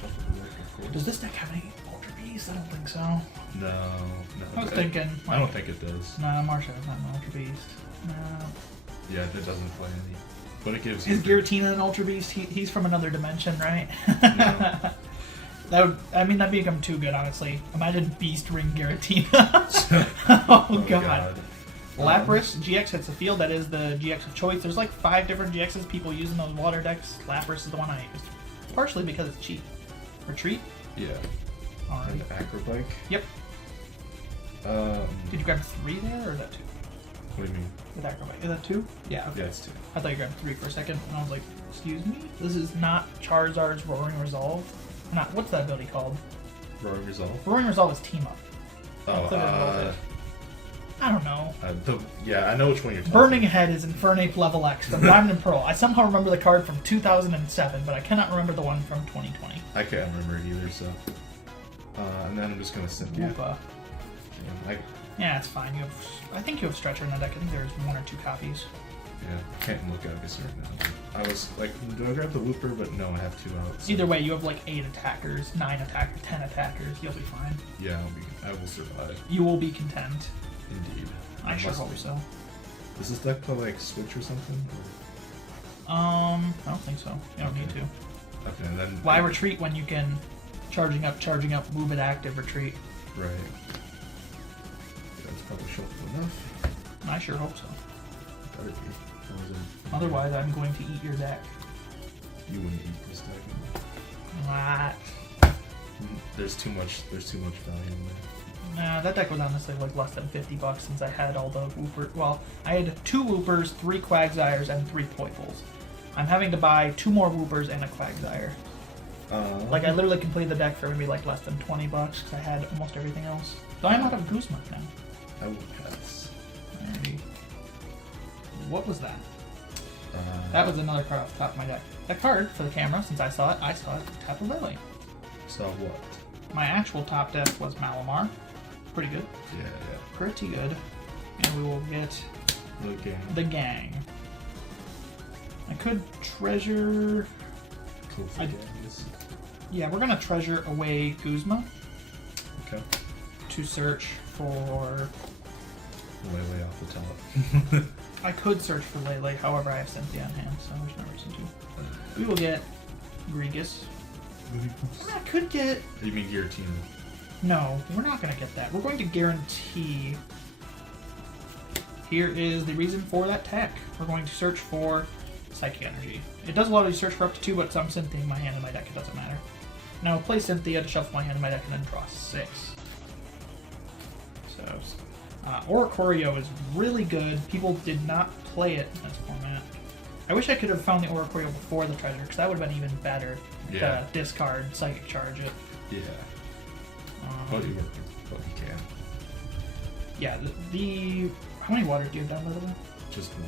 Shuffle the deck, of course. Does this deck have any Ultra Beast? I don't think so. No. I was thinking. I don't think it does. Nah, Marsha is not an Ultra Beast. No. Yeah, it doesn't play any. But it gives Is Giratina an Ultra Beast? He's from another dimension, right? No. That'd become too good, honestly. Imagine Beast Ring Giratina. oh god. Lapras, GX hits the field. That is the GX of choice. There's 5 different GXs people use in those water decks. Lapras is the one I use. Partially because it's cheap. Retreat? Yeah. Alright. And Acrobike? Yep. Did you grab 3 there, or is that 2? What do you mean? With Acrobike. Is that 2? Yeah. Okay. Yeah, it's 2. I thought you grabbed 3 for a second, and I was like, excuse me? This is not Charizard's Roaring Resolve? Not, what's that ability called? Roaring Resolve? Roaring Resolve is Team Up. Oh, I don't know. Yeah, I know which one you're talking Burning Head is Infernape level X from Diamond and Pearl. I somehow remember the card from 2007, but I cannot remember the one from 2020. I can't remember it either, so. And then I'm just going to send you. Woopa. Yeah, it's fine. I think you have Stretcher in that deck. I think there's 1 or 2 copies. Yeah, can't look at this right now. I was like, do I grab the Wooper? But no, I have 2 out. So. Either way, you have like 8 attackers, 9 attackers, 10 attackers. You'll be fine. Yeah, I will survive. You will be content. Indeed. I sure hope so. Does this deck play like Switch or something? Or? I don't think so. You don't need to. Okay, and then. Why retreat when you can charging up, move it active, retreat? Right. That's probably shuffle enough. I sure hope so. Better be. Otherwise, I'm going to eat your deck. You wouldn't eat this deck. What? There's too much value in there. Nah, that deck was honestly like less than $50 since I had all the Wooper. Well, I had 2 Woopers, 3 Quagsires, and 3 Poipoles. I'm having to buy 2 more Woopers and a Quagsire. Like I literally completed the deck for maybe like less than $20 because I had almost everything else. So I'm out of Guzma now. I will pass. Maybe. What was that? That was another card off the top of my deck. That card, for the camera, since I saw it, Tapu Lily. Saw what? My actual top deck was Malamar. Pretty good. Yeah. Pretty good. And we will get the gang. I could treasure... Yeah, we're going to treasure away Guzma. Okay. To search for... Lele off the top. I could search for Lele, however I have Cynthia on hand, so there's no reason to. We will get Grigus. I could get... You mean Giratina? No, we're not going to get that. We're going to guarantee... Here is the reason for that tech. We're going to search for Psychic Energy. It does allow you to search for up to 2, but some Cynthia in my hand and my deck, it doesn't matter. Now I'll play Cynthia to shuffle my hand and my deck and then draw 6. So, Oricorio is really good. People did not play it in this format. I wish I could have found the Oricorio before the treasure, because that would have been even better. Yeah. To discard, Psychic Charge it. Yeah. But you can. Yeah, the how many waters do you have down, by the way? Just 1.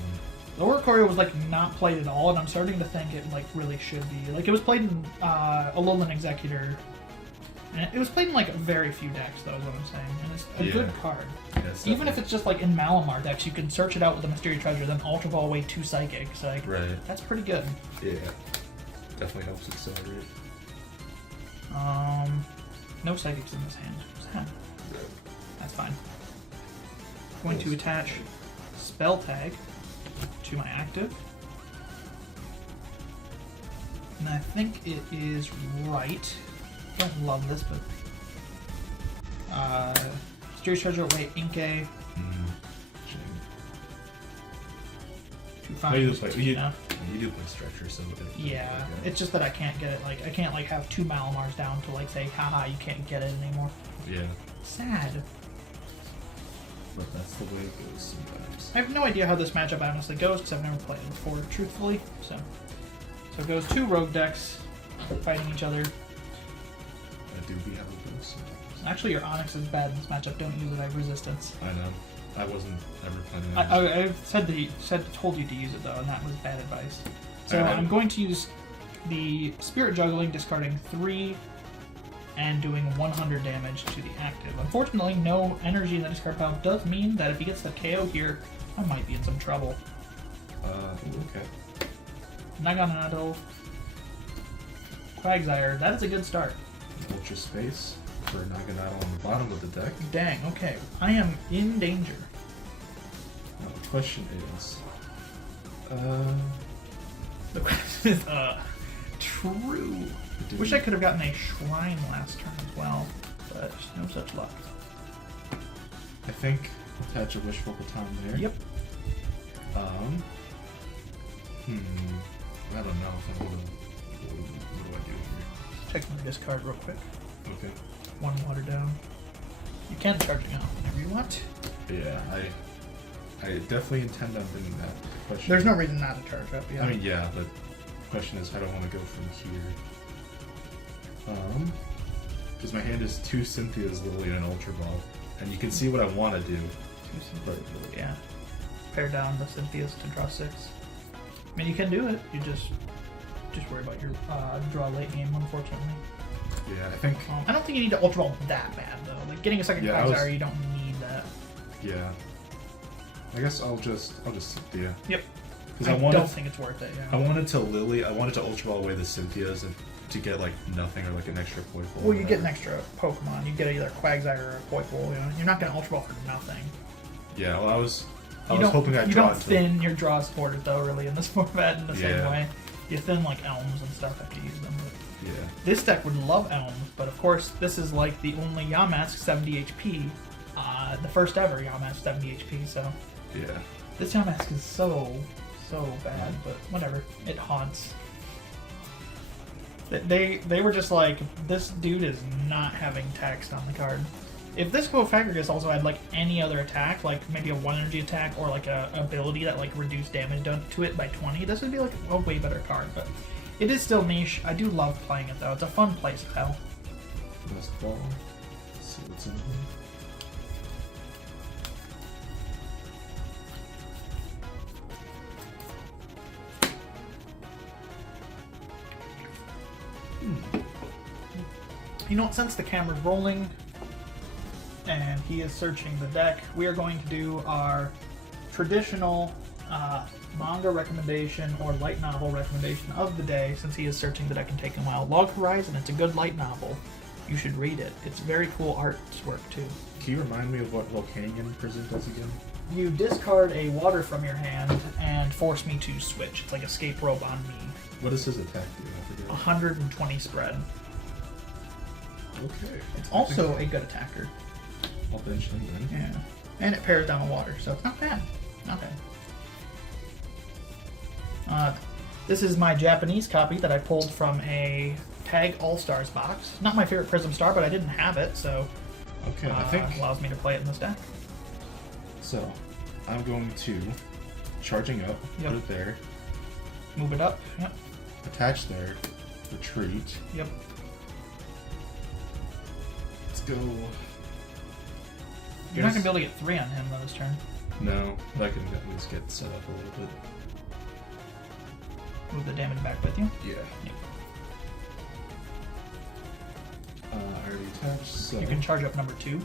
The Oricorio was like not played at all, and I'm starting to think it like really should be. Like it was played in Alolan Executor, and it was played in like very few decks, though, is what I'm saying. And it's a good card. Yes, even if it's just like in Malamar decks, you can search it out with a Mysterious Treasure, then Ultra Ball away 2 Psychics. Like that's pretty good. Yeah, definitely helps accelerate. No Psychics in this hand. That's fine. Going to attach Spell Tag to my active. And I think it is right. I don't love this, but Mysterious Treasure away Inkay. To find you do play Stretcher, so yeah. It's just that I can't get it. Like I can't like have 2 Malamars down to like say, haha, you can't get it anymore. Yeah. Sad. But that's the way it goes sometimes. I have no idea how this matchup honestly goes because I've never played it before, truthfully. So it goes 2 rogue decks fighting each other. I do be how it goes. Actually, your Onyx is bad in this matchup. Don't use it. I have resistance. I know. I wasn't ever planning on I told you to use it though, and that was bad advice. So I'm going to use the Spirit Juggling, discarding 3 and doing 100 damage to the active. Unfortunately, no energy in the discard pile does mean that if he gets the KO here, I might be in some trouble. Okay. Naganado. Quagsire, that is a good start. Ultra Space for Naganado on the bottom of the deck. Dang, okay. I am in danger. Now the question is... The question is, true. Wish I could have gotten a Shrine last turn as well, but no such luck. I think attach a Wishful Baton there. Yep. I don't know if I'm gonna... What do I do here? Check my discard real quick. Okay. 1 water down. You can charge it out whenever you want. Yeah, I definitely intend on doing that. Question There's no reason not to charge up. Yeah. I mean, yeah, but the question is, how do I want to go from here? Because my hand is 2 Cynthia's Lily and an Ultra Ball, and you can see what I want to do. Yeah. Pair down the Cynthia's to draw 6. I mean, you can do it. You just worry about your draw late game, unfortunately. Yeah, I think. I don't think you need to Ultra Ball that bad though. Like getting a second Quasar, you don't need that. Yeah. I guess I'll just Cynthia. Yep. Because I don't think it's worth it. Yeah. I wanted to Ultra Ball away the Cynthias and to get like nothing or like an extra Poiful. Well, you get an extra Pokemon. You get either Quagsire or a Poiful. You know, you're not going to Ultra Ball for nothing. Yeah. Well, I was hoping I'd draw. You don't thin your draw supported though, really, in this format in the same way. You thin like Elms and stuff after you use them. But yeah. This deck would love Elms, but of course, this is like the only Yamask 70 HP, the first ever Yamask 70 HP. So yeah, this Yamask is so bad, but whatever. It haunts. They were just like, this dude is not having text on the card. If this Cofagrigus also had like any other attack, like maybe a 1 energy attack or like a ability that like reduced damage done to it by 20, this would be like a way better card. But it is still niche. I do love playing it though. It's a fun play style. Last ball. Let's see what's in here. You know what, since the camera's rolling and he is searching the deck, we are going to do our traditional manga recommendation or light novel recommendation of the day, since he is searching the deck and taking a while. Log Horizon, it's a good light novel. You should read it. It's very cool artwork too. Can you remind me of what Volcanion Prison does again? You discard a water from your hand and force me to switch. It's like escape rope on me. What does his attack do? I forget. 120 spread. Okay. It's also a good attacker. I'll bench him then. Yeah. And it pairs down with water, so it's not bad. Not bad. This is my Japanese copy that I pulled from a Tag All-Stars box. Not my favorite Prism Star, but I didn't have it, so okay, I think it allows me to play it in this deck. So, I'm going to charging up, Yep. put it there, Move it up. Yep. attach there, retreat. Yep. Let's go. You're not going to be able to get 3 on him though this turn. No, but I can at least get set up a little bit. Move the damage back with you. Yeah. Yep. I already attached, so... You can charge up number 2.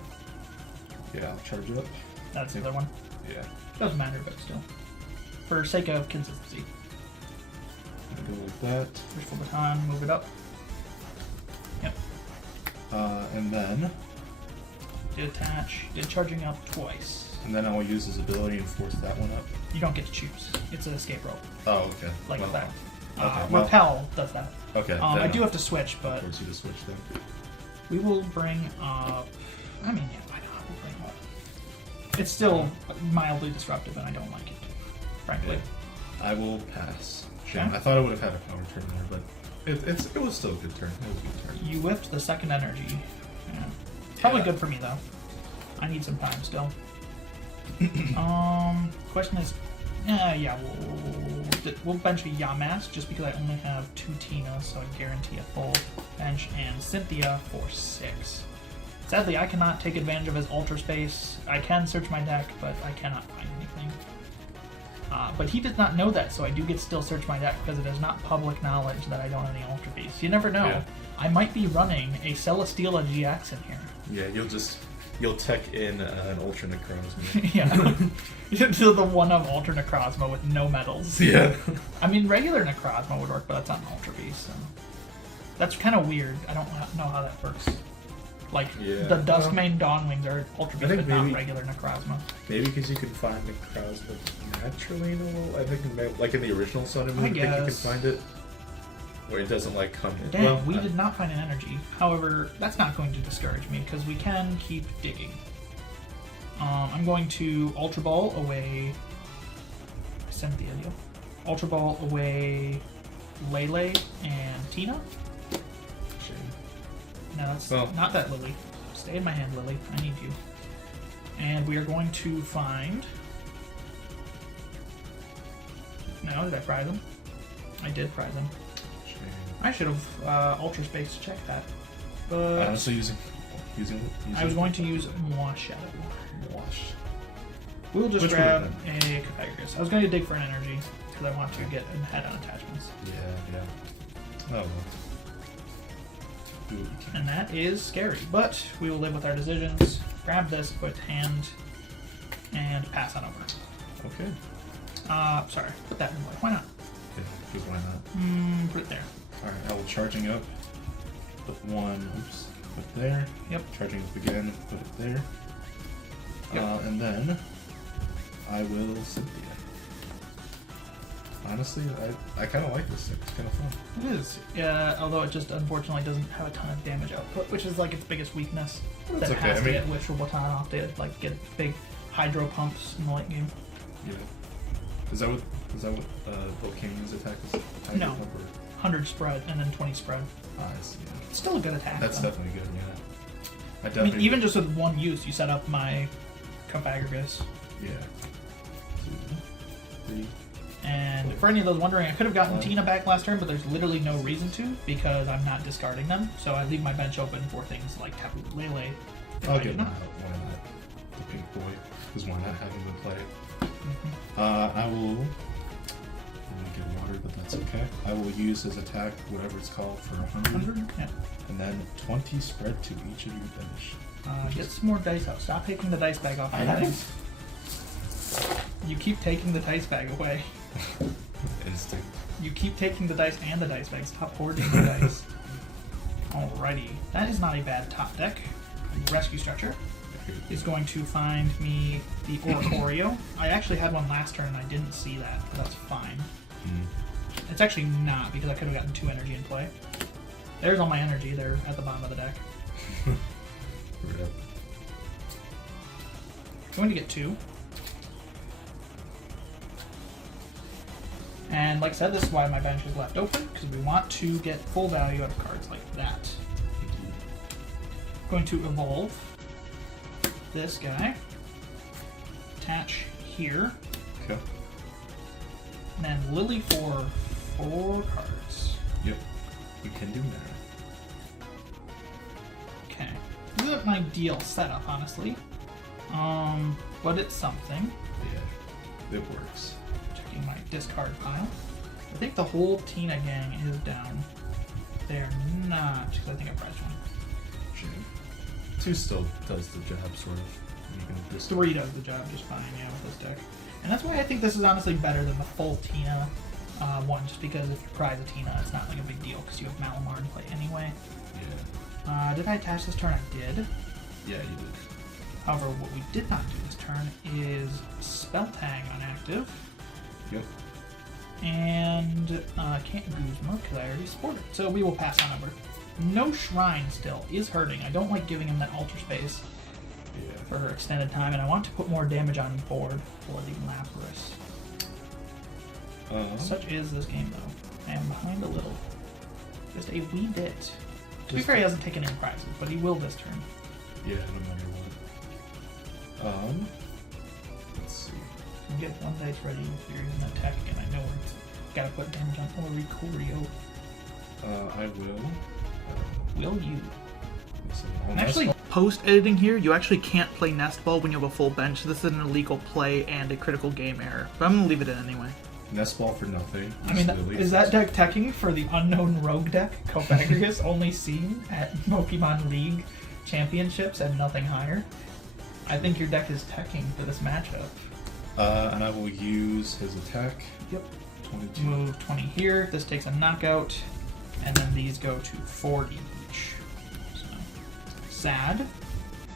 Yeah, I'll charge up. That's the other one. Yeah. Doesn't matter, but still. For sake of consistency. I'm gonna go like that. Wishful Baton, move it up. Yep. And then... Did attach. Did charging up twice. And then I will use his ability and force that one up. You don't get to choose. It's an escape rope. Oh, okay. Like well, that. Okay, well, Repel does that. okay. I do have to switch, but force you to switch then. we will bring up... I mean, yeah, why not? We'll bring up... It's still mildly disruptive, and I don't like it, frankly. Yeah. I will pass. Okay. I thought I would have had a power turn there, but it was still a good turn. It was a good turn. You whiffed the second energy. Yeah. Probably Yeah. good for me, though. I need some time still. Question is... yeah, we'll bench a Yamask just because I only have 2 Tina, so I guarantee a full bench, and Cynthia for 6. Sadly, I cannot take advantage of his Ultra Space. I can search my deck, but I cannot find anything. But he does not know that, so I do get to still search my deck because it is not public knowledge that I don't have any Ultra Beasts. You never know. Yeah. I might be running a Celesteela GX in here. Yeah, you'll tech in an Ultra Necrozma. Yeah. To the one of Ultra Necrozma with no medals. Yeah. I mean, regular Necrozma would work, but that's not an Ultra Beast, so... That's kind of weird. I don't know how that works. Like, the Duskmane Dawnwings are Ultra Beast, but not regular Necrozma. Maybe because you can find Necrozma naturally in a little... I think, like in the original Sun and Moon, I think you can find it. Where it doesn't, like, come in. Dang, we did not find an energy. However, that's not going to discourage me, because we can keep digging. I'm going to Ultra Ball away... Cynthia deal. Ultra Ball away Lele and Tina. No, that's not that Lily. Stay in my hand, Lily. I need you. And we are going to find... No, did I prize them? I did prize them. I should have Ultra Space to check that. But so using I was going to use Moi Shadow. We'll just Which grab one a Cofagrigus. I was going to dig for an energy because I want to get ahead on attachments. Yeah. Oh well. Do what you can. And that is scary, but we will live with our decisions. Grab this, put hand, and pass on over. Okay. Sorry, put that in the way. Why not? Yeah, because why not? Put it there. Alright, I will charging up. Put one, put there. Yep. Charging up again, put it there. Yep. And then I will Cynthia. Honestly, I kind of like this thing. It's kind of fun. It is. Yeah, although it just unfortunately doesn't have a ton of damage output, which is like its biggest weakness. That's That okay. has I to mean, get wishful baton off to like get big hydro pumps in the late game. yeah. Is that what Volcano's attack is? No. 100 spread and then 20 spread. I see. Yeah. It's still a good attack. That's though. definitely good. Yeah. I I definitely. mean, even just with one use, you set up my Cofagrigus. Yeah. 2, 3. And for any of those wondering, I could have gotten One. Tina back last turn, but there's literally no reason to because I'm not discarding them. So I leave my bench open for things like Tapu Lele. if I'll I get do one not. out. Why not? The pink boy. Because why not have him play? Mhm. I will. I'm gonna get water, but that's okay. I will use his attack, whatever it's called, for 100, 100? Yeah. and then 20 spread to each of your bench. Get some more dice out. Stop taking the dice bag off my thing. You keep taking the dice bag away. Instinct. You keep taking the dice and the dice bag. Stop hoarding the dice. Alrighty. That is not a bad top deck. Rescue Structure is going to find me the Oricorio. I actually had one last turn and I didn't see that, but that's fine. It's actually not because I could have gotten 2 energy in play. There's all my energy. They're at the bottom of the deck. Yep. Going to get 2. And like I said, this is why my bench is left open, because we want to get full value out of cards like that. Going to evolve this guy. Attach here. Okay. And then Lily for 4 cards. Yep. We can do that. Okay. This isn't an ideal setup, honestly. But it's something. Yeah. It works. Checking my discard pile. I think the whole Tina gang is down. They're not, because I think I pressed one. Sure. 2 still does the job, sort of. You can just 3 does the job just fine, yeah, with this deck. And that's why I think this is honestly better than the full Tina one, just because if you prize a Tina, it's not like a big deal, because you have Malamar in play anyway. Yeah. Did I attach this turn? I did. Yeah, you did. However, what we did not do this turn is Spell Tag on active. Yep. And can't Guzma because I already supported. So we will pass on over. No Shrine still is hurting. I don't like giving him that altar space Yeah. for extended time, and I want to put more damage on board for the Lapras. Such is this game, though. I am behind a little. Just a wee bit. To be fair, he hasn't taken any prizes, but he will this turn. Yeah, no matter what. Let's see. You get 1 dice ready if you're using an attack again. I know it's gotta put damage on Oricorio. I will. Will you? So And actually, post-editing here, you actually can't play Nest Ball when you have a full bench. This is an illegal play and a critical game error. But I'm going to leave it in anyway. Nest Ball for nothing. I mean, Lily. is that deck teching for the unknown rogue deck, Cofagrigus, only seen at Pokemon League championships and nothing higher? I think your deck is teching for this matchup. And I will use his attack. Yep. 22. Move 20 here. This takes a knockout. And then these go to 40 each. So, sad.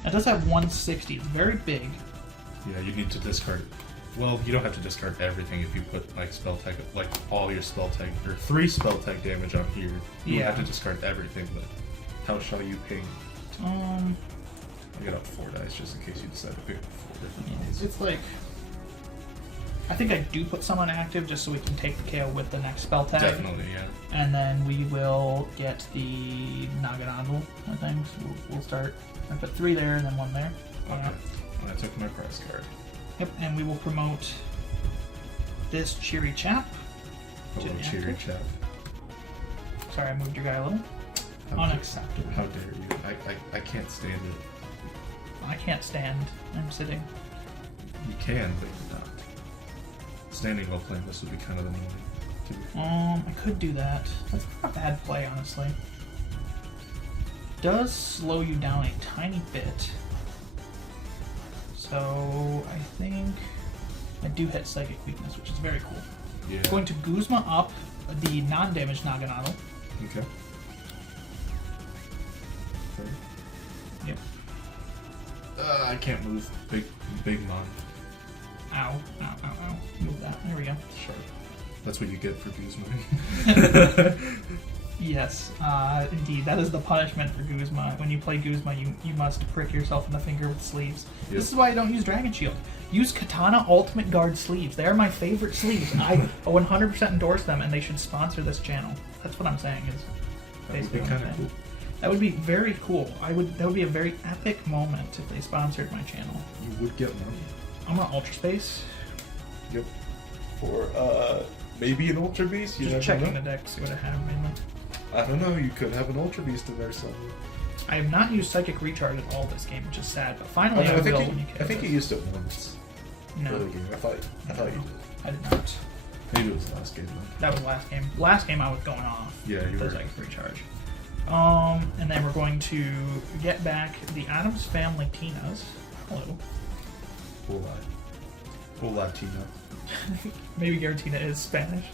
It does have 160. It's very big. Yeah, you need to discard. Well, you don't have to discard everything if you put like spell tag, like all your spell tag or 3 spell tag damage on here. You Yeah. have to discard everything, but how shall you pay? I got up 4 dice just in case you decide to pick 4 different Yeah, ones. it's like... I think I do put some on active just so we can take the KO with the next spell tag. Definitely, yeah. And then we will get the Naganadel, I think. So we'll start. I put 3 there and then 1 there. Okay. And I took my prize card. Yep, and we will promote this cheery chap. Hello, To cheery active. chap. Sorry, I moved your guy a little. How Unacceptable. How dare you? I can't stand it. I can't stand. I'm sitting. You can, but you're not. Standing while playing this would be kind of annoying. I could do that. That's not a bad play, honestly. Does slow you down a tiny bit. So I think I do hit Psychic Weakness, which is very cool. Yeah. Going to Guzma up the non-damaged Naganadel. Okay. Yep. I can't move. Big mon. Ow, ow, ow, ow. Move that. There we go. Sure. That's what you get for Guzma. Yes, indeed. That is the punishment for Guzma. When you play Guzma, you must prick yourself in the finger with sleeves. Yep. This is why I don't use Dragon Shield. Use Katana Ultimate Guard sleeves. They are my favorite sleeves. I 100% endorse them, and they should sponsor this channel. That's what I'm saying. Is that would be kind of cool. That would be very cool. That would be a very epic moment if they sponsored my channel. You would get money. I'm gonna Ultra Space. Yep. For maybe an Ultra Beast. Just checking the deck, see what I have mainly. I don't know. You could have an Ultra Beast in there somewhere. I have not used Psychic Recharge at all this game, which is sad. But finally, I will when you can. I think you used it once. No. I thought you did. I did not. Maybe it was the last game then. That was last game. Last game I was going off. Yeah, you were. Psychic Recharge. And then we're going to get back the Addams Family Tinas. Hello. Hola, Tina. Maybe Giratina is Spanish.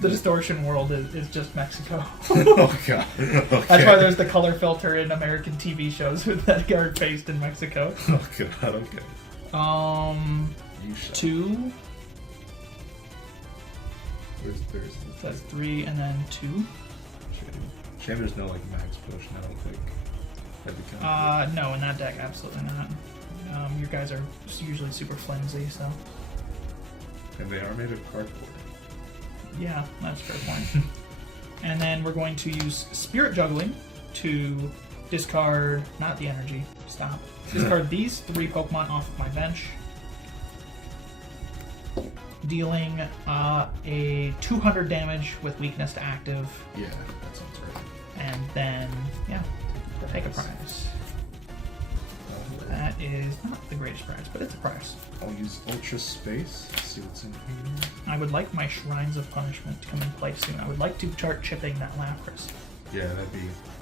The Distortion world is just Mexico. Oh god. Okay. That's why there's the color filter in American TV shows with that guard based in Mexico. Oh god, okay. You shall. 2. There's That's 3 and then 2. Shame there's no like max push, I don't think. That'd be kind of no, in that deck, absolutely not. Your guys are usually super flimsy, so. And they are made of cardboard. Yeah, that's a fair point. And then we're going to use Spirit Juggling to discard, not the energy, stop. Discard these 3 Pokemon off of my bench. Dealing a 200 damage with weakness to active. Yeah, that sounds right. And then, yeah, take a prize. That is not the greatest prize, but it's a prize. I'll use Ultra Space. Let's see what's in here. I would like my Shrines of Punishment to come in play soon. I would like to start chipping that Lapras. Yeah,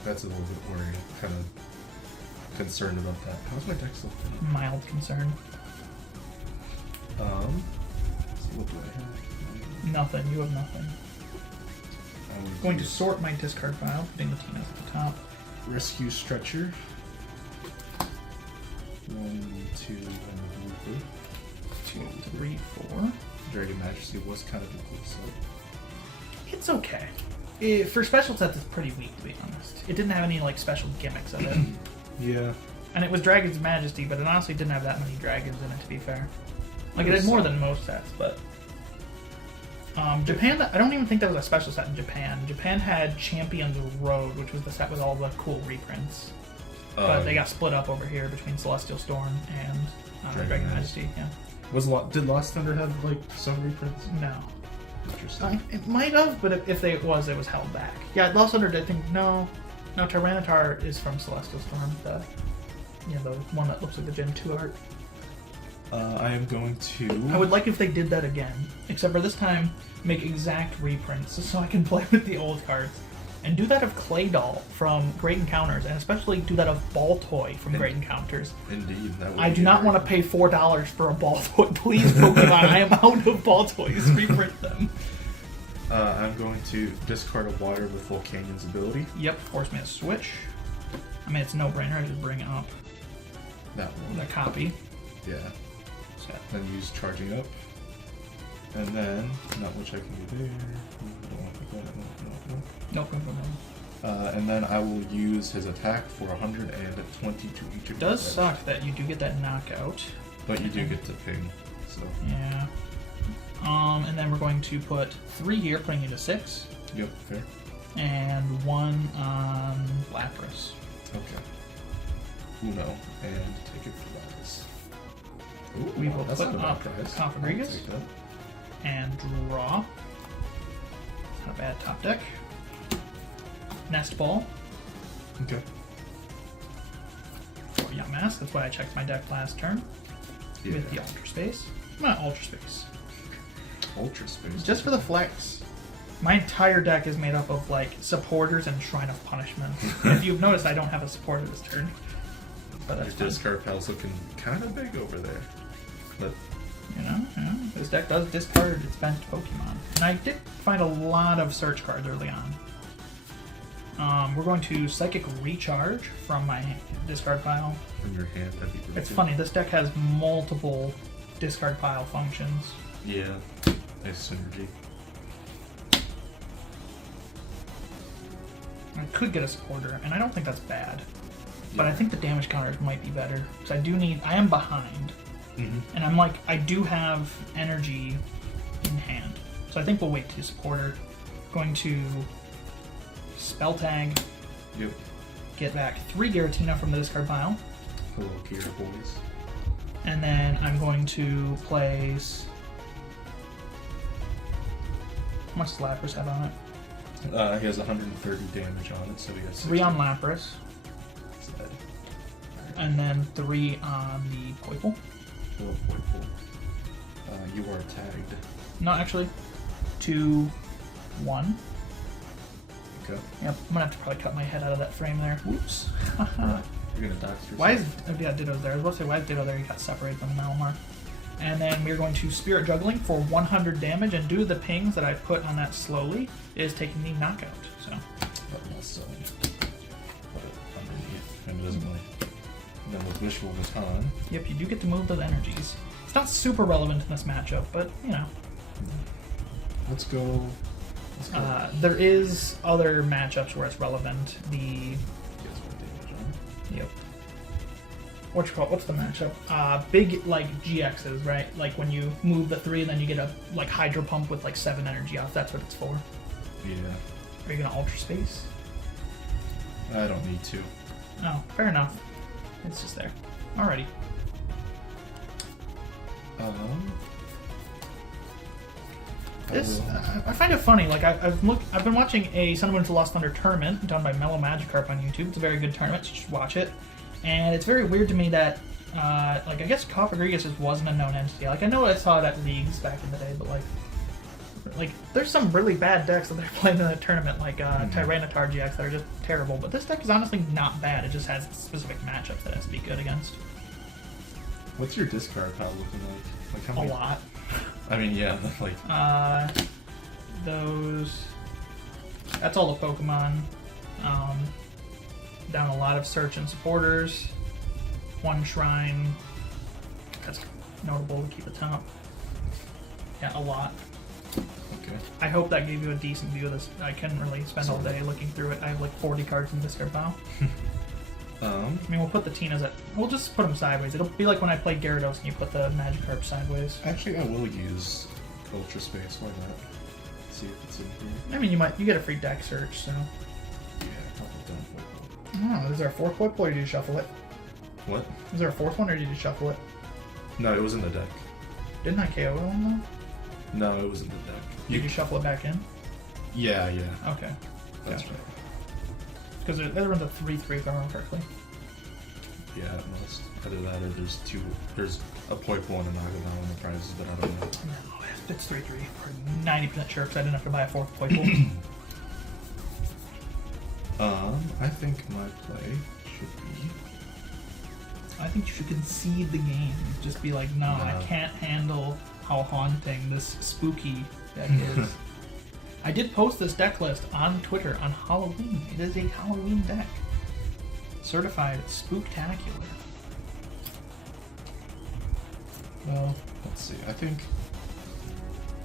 that's a little bit worrying. Kind of concerned about that. How's my deck still feeling? Mild concern. So what do I have? Nothing. You have nothing. I'm going to sort my discard pile, putting the Tinas at the top. Rescue Stretcher. 1, 2, and a Looper. 2, 3, 4. Dragon Majesty was kind of a cool set. It's okay. For special sets, it's pretty weak, to be honest. It didn't have any like special gimmicks of it. Yeah. And it was Dragon's Majesty, but it honestly didn't have that many dragons in it, to be fair. Like, it had more than most sets, but... Japan, I don't even think that was a special set in Japan. Japan had Champions Road, which was the set with all the cool reprints. But they got split up over here between Celestial Storm and Dragon Majesty. Yeah. Did Lost Thunder have like some reprints? No. Interesting. It might have, but if it was held back. Yeah, Lost Thunder did think no. Tyranitar is from Celestial Storm. The one that looks like the Gen 2 art. I am going to... I would like if they did that again, except for this time, make exact reprints so I can play with the old cards. And do that of Claydol from Great Encounters, and especially do that of Baltoy from Great Encounters. Indeed. That would I do not want to pay $4 for a Baltoy. Please, Pokemon, I am out of Baltoys. Reprint them. I'm going to discard a water with Volcanion's ability. Yep, force me to switch. I mean, it's a no-brainer. I just bring it up. That one. The copy. Yeah. So. Then use Charging Up. And then, not much I can do there. Nope. And then I will use his attack for 120 to each of It does suck that you do get that knockout. But you do get to ping, so... Yeah. And then we're going to put 3 here, putting you to 6. Yep, fair. And 1 on Lapras. Okay. Uno, and take it for Lapras. Ooh, We will that's put not a up bad prize. Cofagrigus and draw. Not a bad top deck. Nest Ball. Okay. For Yacht Mask, that's why I checked my deck last turn. with the Ultra Space. Not Ultra Space. Ultra Space. Just for the flex. My entire deck is made up of like supporters and Shrine of Punishment. If you've noticed, I don't have a supporter this turn. But that's your discard pile's looking kind of big over there. But you know, this deck does discard its bench Pokemon. And I did find a lot of search cards early on. We're going to Psychic Recharge from my discard pile. From your hand, that'd be really It's good. funny, this deck has multiple discard pile functions. Yeah, nice synergy. I could get a supporter, and I don't think that's bad. But I think the damage counters might be better. Because I am behind. And I'm like, I do have energy in hand. So I think we'll wait to supporter. Going to Spell Tag. Yep. Get back 3 Giratina from the discard pile. Hello, Kira boys. And then I'm going to place... How much does Lapras have on it? He has 130 damage on it, so he has 3 on Lapras. It's dead. And then 3 on the Poipole. Hello, Poipole. You are tagged. No, actually. 2, 1. Okay. Yep, I'm gonna have to probably cut my head out of that frame there. Whoops. You're gonna dox yourself. Why is... Oh, yeah, Ditto's there. I was about to say, why is Ditto there? He got separated from the Malamar. And then we're going to Spirit Juggling for 100 damage, and due to the pings that I put on that slowly, it is taking the knockout. So. But also, put it underneath, and it doesn't really. And then with Wishful Baton. Yep, you do get to move those energies. It's not super relevant in this matchup, but you know. Let's go. There is other matchups where it's relevant. The He has 1 damage on it. Yep. What's the matchup? Big like GXs, right? Like when you move the 3 and then you get a like Hydro Pump with like 7 energy off. That's what it's for. Yeah. Are you gonna Ultra Space? I don't need to. Oh, fair enough. It's just there. Alrighty. I find it funny. Like I've been watching a Sun and Moon to Lost Thunder tournament done by Mellow Magikarp on YouTube. It's a very good tournament, so you should watch it. And it's very weird to me that, like, I guess Cofagrigus just wasn't a known entity. Like, I know I saw it at leagues back in the day, but like, there's some really bad decks that they're playing in the tournament, like Tyranitar GX, that are just terrible. But this deck is honestly not bad. It just has specific matchups that it has to be good against. What's your discard pile looking like? Like how A many? lot. I mean, yeah, like. Those. That's all the Pokemon. Down a lot of search and supporters. 1 shrine. That's notable to keep it top. Yeah, a lot. Okay. I hope that gave you a decent view of this. I couldn't really spend all day looking through it. I have like 40 cards in the discard pile. I mean, we'll put the Tinas at... We'll just put them sideways. It'll be like when I played Gyarados and you put the Magikarp sideways. Actually, I will use Ultra Space. Why not? See if it's in here. I mean, you get a free deck search, so... Yeah, probably don't. Oh, is there a 4th Poipole or did you shuffle it? What? Is there a 4th one or did you shuffle it? No, it was in the deck. Didn't I KO one though? No, it was in the deck. Did you shuffle it back in? Yeah. Okay. That's Gotcha. right. Because it runs a 3/3 if I remember correctly. Yeah, at most. Either that or there's a Poipole and a Nagano in the prizes, but I don't know. No, it's 3/3. I'm 90% sure because I didn't have to buy a 4th Poipole. I think my play should be... I think you should concede the game. Just be like, no, I can't handle how haunting this spooky deck is. I did post this deck list on Twitter on Halloween. It is a Halloween deck. Certified spooktacular. Well, let's see. I think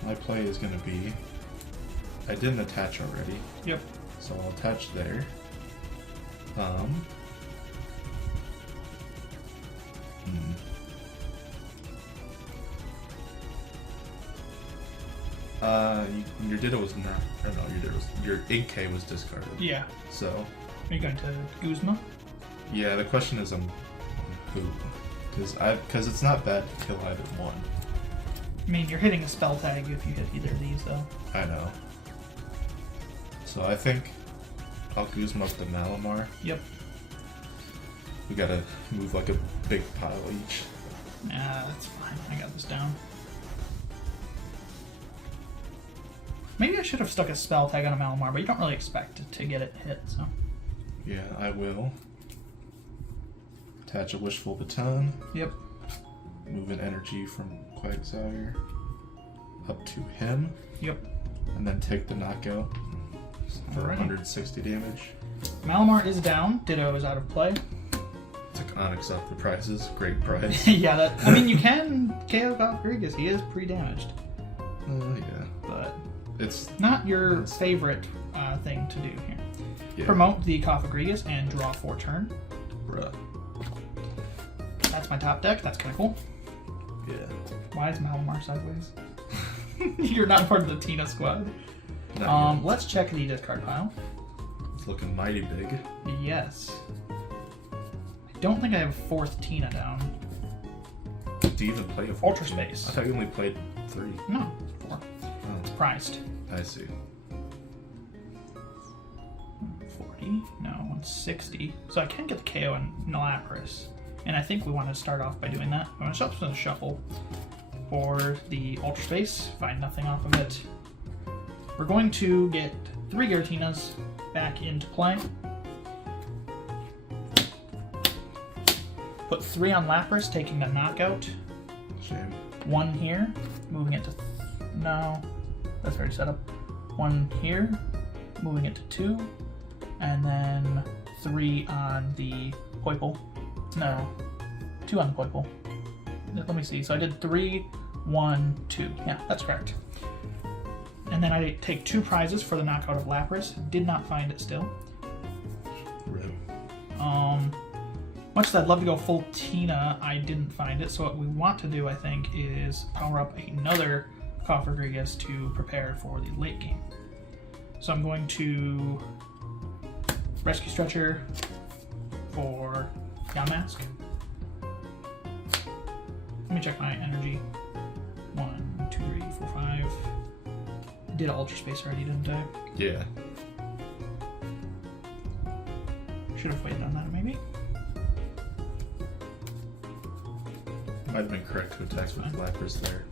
my play is going to be... I didn't attach already. Yep. So I'll attach there. Your Ditto was not. I don't know. Your Ink K was discarded. Yeah. So. Are you going to Guzma? Yeah. The question is, who? Because it's not bad to kill either one. I mean, you're hitting a spell tag if you hit either of these, though. I know. So I think I'll Guzma up the Malamar. Yep. We gotta move like a big pile each. Nah, that's fine. I got this down. Maybe I should have stuck a spell tag on a Malamar, but you don't really expect it to get it hit, so. Yeah, I will. Attach a Wishful Baton. Yep. Move an energy from Quagsire up to him. Yep. And then take the knockout for 160 damage. Malamar is down. Ditto is out of play. Took Onyx off the prizes. Great prize. Yeah, I mean, you can KO Cofagrigus. He is pre-damaged. Yeah. But it's not your favorite thing to do here. Yeah. Promote the Cofagrigus and draw for turn. Bruh. That's my top deck. That's kind of cool. Yeah. Why is Malamar sideways? You're not part of the Tina squad. Let's check the discard pile. It's looking mighty big. Yes. I don't think I have 4th Tina down. Do you even play a 4th? Ultra Space. I thought you only played 3. No, 4. Oh. It's priced. I see. 40? No, 160. So I can get the KO in Lapras. And I think we want to start off by doing that. I'm going to shuffle for the Ultra Space. Find nothing off of it. We're going to get 3 Giratinas back into play. Put 3 on Lapras, taking the knockout. Shame. 1 here, moving it to... no, that's already set up. 1 here, moving it to 2. And then 3 on the Poiple. No, 2 on the Poiple. Let me see. So I did 3, 1, 2. Yeah, that's correct. And then I take 2 prizes for the knockout of Lapras. Did not find it still. Rip. Much as I'd love to go full Tina, I didn't find it. So what we want to do, I think, is power up another Cofagrigus to prepare for the late game. So I'm going to Rescue Stretcher for Yamask. Let me check my energy. 1, 2, 3, 4, 5. I did Ultra Space already, didn't I? Yeah. Should have waited on that, maybe. Might have been correct to attack with Lapras there.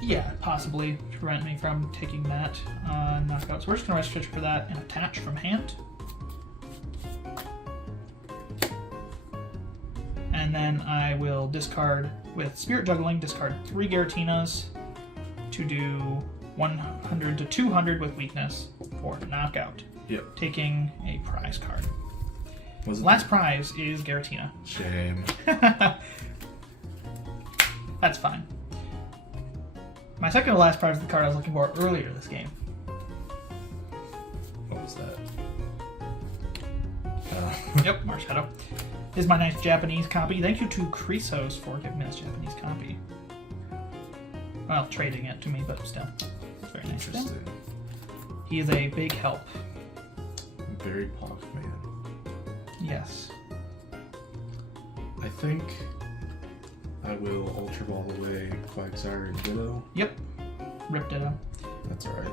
Yeah, possibly to prevent me from taking that knockout. So we're just going to Rescue Stretcher for that and attach from hand. And then I will discard with Spirit Juggling, discard 3 Giratinas to do 100 to 200 with weakness for knockout. Yep. Taking a prize card. Was it Last prize is Giratina. Shame. That's fine. My second to last prize is the card I was looking for earlier this game. What was that? Yep, Marshadow. This is my nice Japanese copy. Thank you to Chrysos for giving me this Japanese copy. Well, trading it to me, but still. It's very nice. Interesting. He is a big help. Very pog man. Yes. I think I will Ultra Ball away Quagsire and Ditto. Yep. Rip Ditto. That's alright.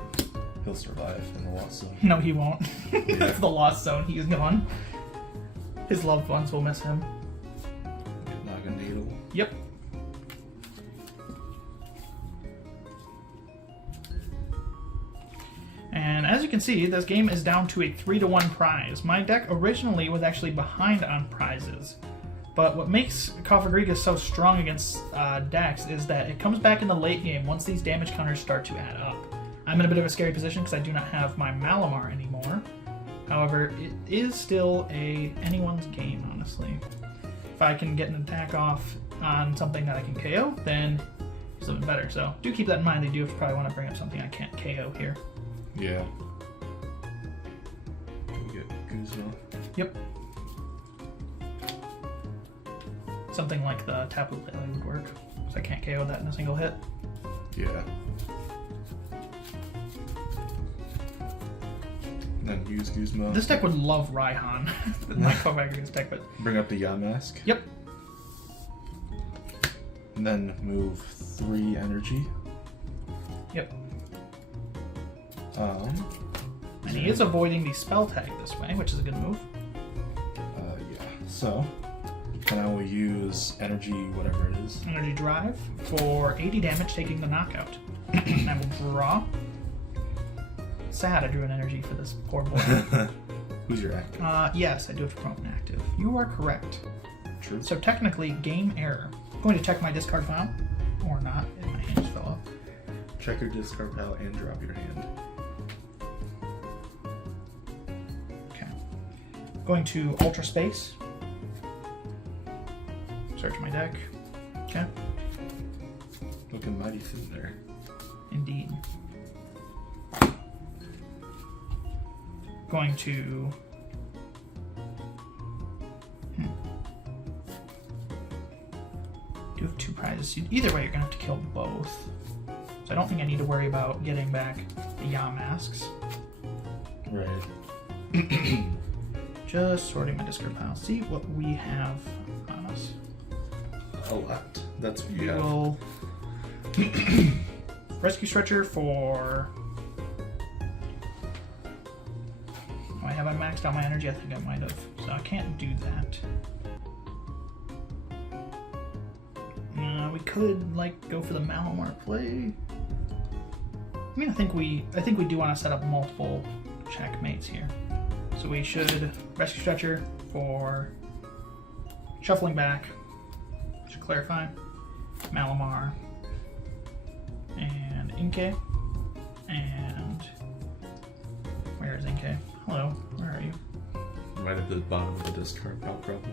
He'll survive in the Lost Zone. No, he won't. Yeah. That's the Lost Zone. He's gone. His loved ones will miss him. Naga Needle. Yep. And as you can see, this game is down to a 3-1 prize. My deck originally was actually behind on prizes. But what makes Cofagrigus so strong against decks is that it comes back in the late game once these damage counters start to add up. I'm in a bit of a scary position because I do not have my Malamar anymore. However, it is still anyone's game, honestly. If I can get an attack off on something that I can KO, then it's even better. So do keep that in mind. They do probably want to bring up something I can't KO here. Yeah. Can we get Guzma? Yep. Something like the Tapu Lele would work. So I can't KO that in a single hit. Yeah. And then use Guzma. This deck would love Raihan. My Cofagrigus deck, but... Bring up the Yamask. Yep. And then move 3 energy. Yep. And he is avoiding the spell tag this way, which is a good move. Yeah. So, And I will use energy, whatever it is. Energy drive for 80 damage, taking the knockout. And I will draw. Sad I drew an energy for this poor boy. Who's your active? Yes, I do have to promote an active. You are correct. True. So technically, game error. I'm going to check my discard pile. Or not, if my hand just fell off. Check your discard pile and drop your hand. Okay. Going to Ultra Space. Search my deck. Okay. Looking mighty thin there. Indeed. Going to... Do have 2 prizes. Either way, you're going to have to kill both. So I don't think I need to worry about getting back the Masks. Right. Just sorting my discard pile. See what we have on us. A lot. That's what We you have. will Rescue Stretcher for... Oh, have I maxed out my energy? I think I might have. So I can't do that. We could like go for the Malamar play. I mean, I think we do want to set up multiple checkmates here. So we should Rescue Stretcher for shuffling back. Should clarify. Malamar and Inkay. And where is Inkay? Hello, where are you? Right at the bottom of the discard pile, probably.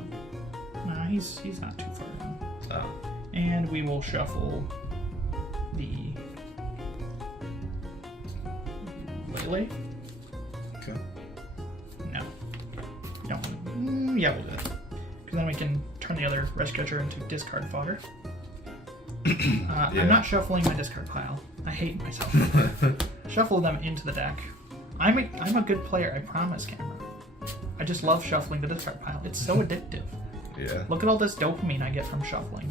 No, he's not too far down. Oh. And we will shuffle the Lele. Okay. No. Yeah, we'll do it. Because then we can turn the other Rescue Stretcher into discard fodder. Yeah. I'm not shuffling my discard pile. I hate myself. Shuffle them into the deck. I'm a good player, I promise, Cameron. I just love shuffling the discard pile. It's so addictive. Yeah. Look at all this dopamine I get from shuffling.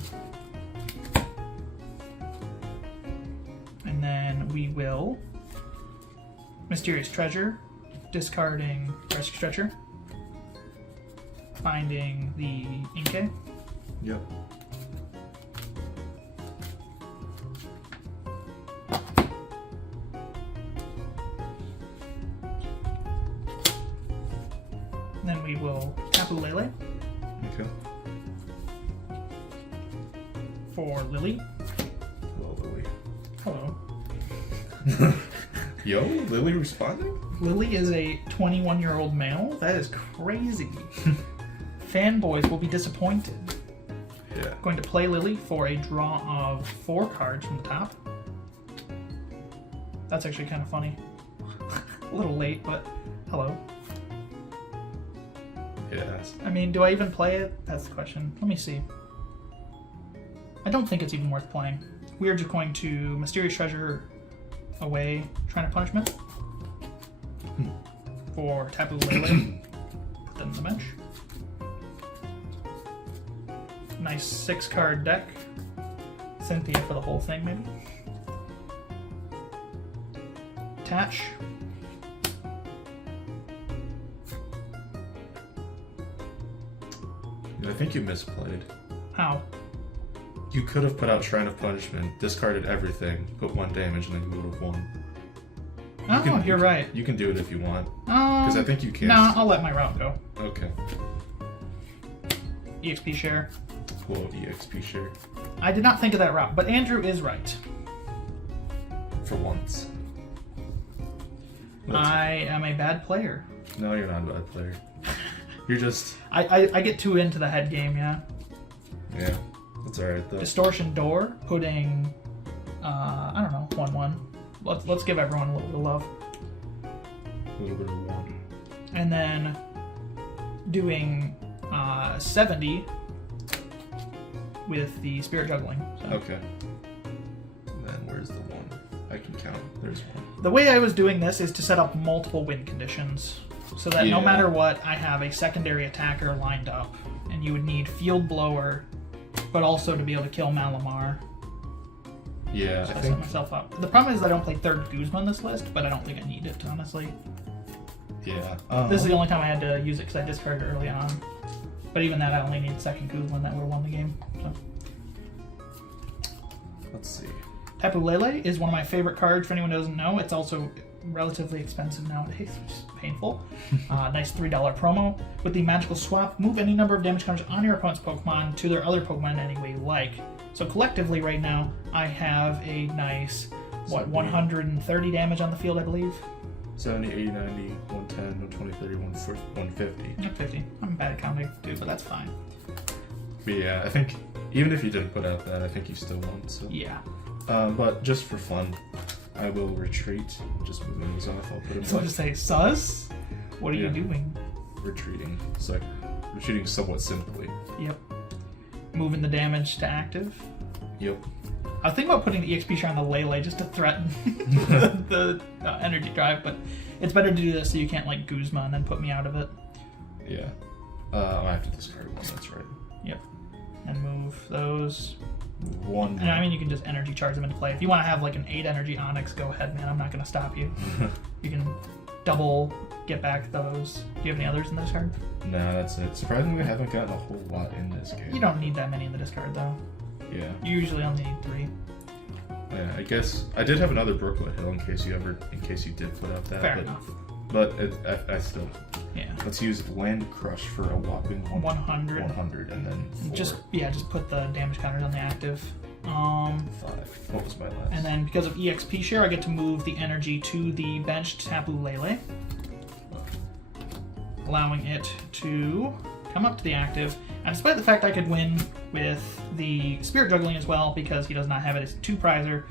And then we will Mysterious Treasure, discarding Rescue Stretcher, finding the Inkay. Yep. Then we will Tapu Lele Okay. for Lily. Hello, Lily. Hello. Yo, Lily responding? Lily is a 21-year-old male? That is crazy. Fanboys will be disappointed. Yeah. Going to play Lily for a draw of 4 cards from the top. That's actually kind of funny. A little late, but hello. Yes. I mean, do I even play it? That's the question. Let me see. I don't think it's even worth playing. We're just going to Mysterious Treasure away, trying to punishment for Tapu Lele. Put them in the bench. Nice 6-card deck. Cynthia for the whole thing, maybe. Attach. I think you misplayed. How? You could have put out Shrine of Punishment, discarded everything, put 1 damage, and then you would have won. Oh, you're right. You can do it if you want. Because I think you can. Nah, I'll let my route go. Okay. EXP share. Whoa, EXP share. I did not think of that route, but Andrew is right. For once. I am a bad player. No, you're not a bad player. You're just... I get too into the head game, yeah. Yeah, that's alright though. Distortion Door, putting, I don't know, 1/1. Let's give everyone a little bit of love. A little bit of one. And then doing 70 with the Spirit Juggling. So. Okay. And then where's the 1? I can count. There's 1. The way I was doing this is to set up multiple win conditions. So that no matter what, I have a secondary attacker lined up. And you would need Field Blower, but also to be able to kill Malamar. Yeah, So I I think... set myself up. The problem is I don't play third Guzma on this list, but I don't think I need it, honestly. Yeah. This is the only time I had to use it because I discarded early on. But even that, I only need second Goblin that would have won the game. So. Let's see. Tapu Lele is one of my favorite cards. For anyone who doesn't know, it's also relatively expensive nowadays, which is painful. Nice $3 promo. With the magical swap, move any number of damage counters on your opponent's Pokemon to their other Pokemon in any way you like. So collectively right now, I have a nice, 130 damage on the field, I believe? 70, 80, 90, 110, 120, 30, 150. 150. I'm bad at counting too, but that's fine. But yeah, I think even if you didn't put out that, I think you still won. So. Yeah. But just for fun, I will retreat. Just moving these off. I'll put them. So to say, sus? What are you doing? Retreating. It's like retreating somewhat simply. Yep. Moving the damage to active. Yep. I was thinking about putting the EXP share on the Lele just to threaten the energy drive, but it's better to do this so you can't like Guzma and then put me out of it. Yeah. I have to discard one. That's right. Yep. And move those. One. And I mean, you can just energy charge them into play. If you want to have like an 8 energy Onyx, go ahead, man. I'm not going to stop you. You can double get back those. Do you have any others in the discard? No, that's it. Surprisingly, I haven't gotten a whole lot in this game. You don't need that many in the discard, though. Yeah. You usually only need 3. Yeah, I guess I did have another Brooklet Hill in case you did put out that. Fair enough. But I still. Yeah. Let's use Land Crush for a whopping 100. 100 and then 4. Just put the damage counters on the active. 5. What was my last? And then because of EXP share, I get to move the energy to the benched Tapu Lele, allowing it to come up to the active. And despite the fact I could win with the Spirit Juggling as well, because he does not have it as a 2-prizer,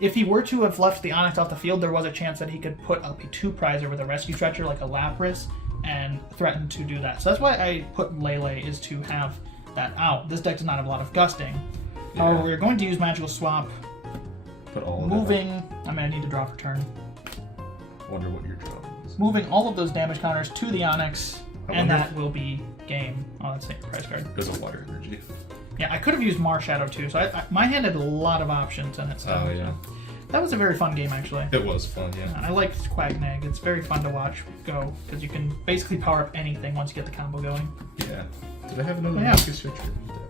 if he were to have left the Onyx off the field, there was a chance that he could put up a 2-prizer with a Rescue Stretcher like a Lapras and threaten to do that. So that's why I put Lele, is to have that out. This deck does not have a lot of gusting. Yeah. However, we're going to use Magical Swap. Put all of moving. I mean, I need to draw for turn. Wonder what your draw is. Moving all of those damage counters to the Onyx, and that will be game. Oh, that's a prize card. There's a water energy. Yeah, I could have used Marshadow too, so my hand had a lot of options in it. So oh, yeah. That was a very fun game, actually. It was fun, yeah. I liked Quagnag. It's very fun to watch go, because you can basically power up anything once you get the combo going. Yeah. Did I have another Focus Stretcher in the deck?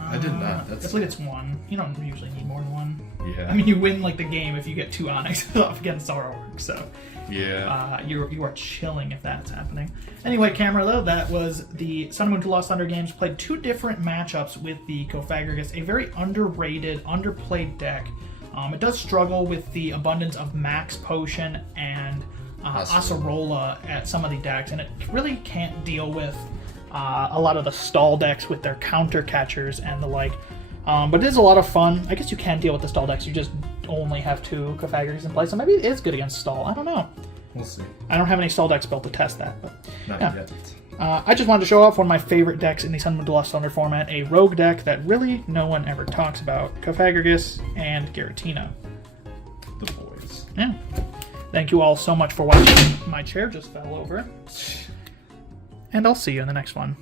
I did not. I believe it's 1. You don't usually need more than 1. Yeah. I mean, you win like the game if you get 2 Onyxes off against Zoroark, so yeah. You are chilling if that's happening. Anyway, camera though, that was the Sun and Moon 2 Lost Thunder games. Played 2 different matchups with the Cofagrigus, a very underrated, underplayed deck. It does struggle with the abundance of Max Potion and Acerola at some of the decks, and it really can't deal with a lot of the stall decks with their counter catchers and the like. But it is a lot of fun. I guess you can deal with the stall decks. You just only have 2 Cofagrigus in play, so maybe it is good against stall. I don't know. We'll see. I don't have any stall decks built to test that, but not yet. I just wanted to show off one of my favorite decks in the Sun and Moon 2 Lost Thunder format, a rogue deck that really no one ever talks about, Cofagrigus and Giratina. The boys. Yeah. Thank you all so much for watching. My chair just fell over. And I'll see you in the next one.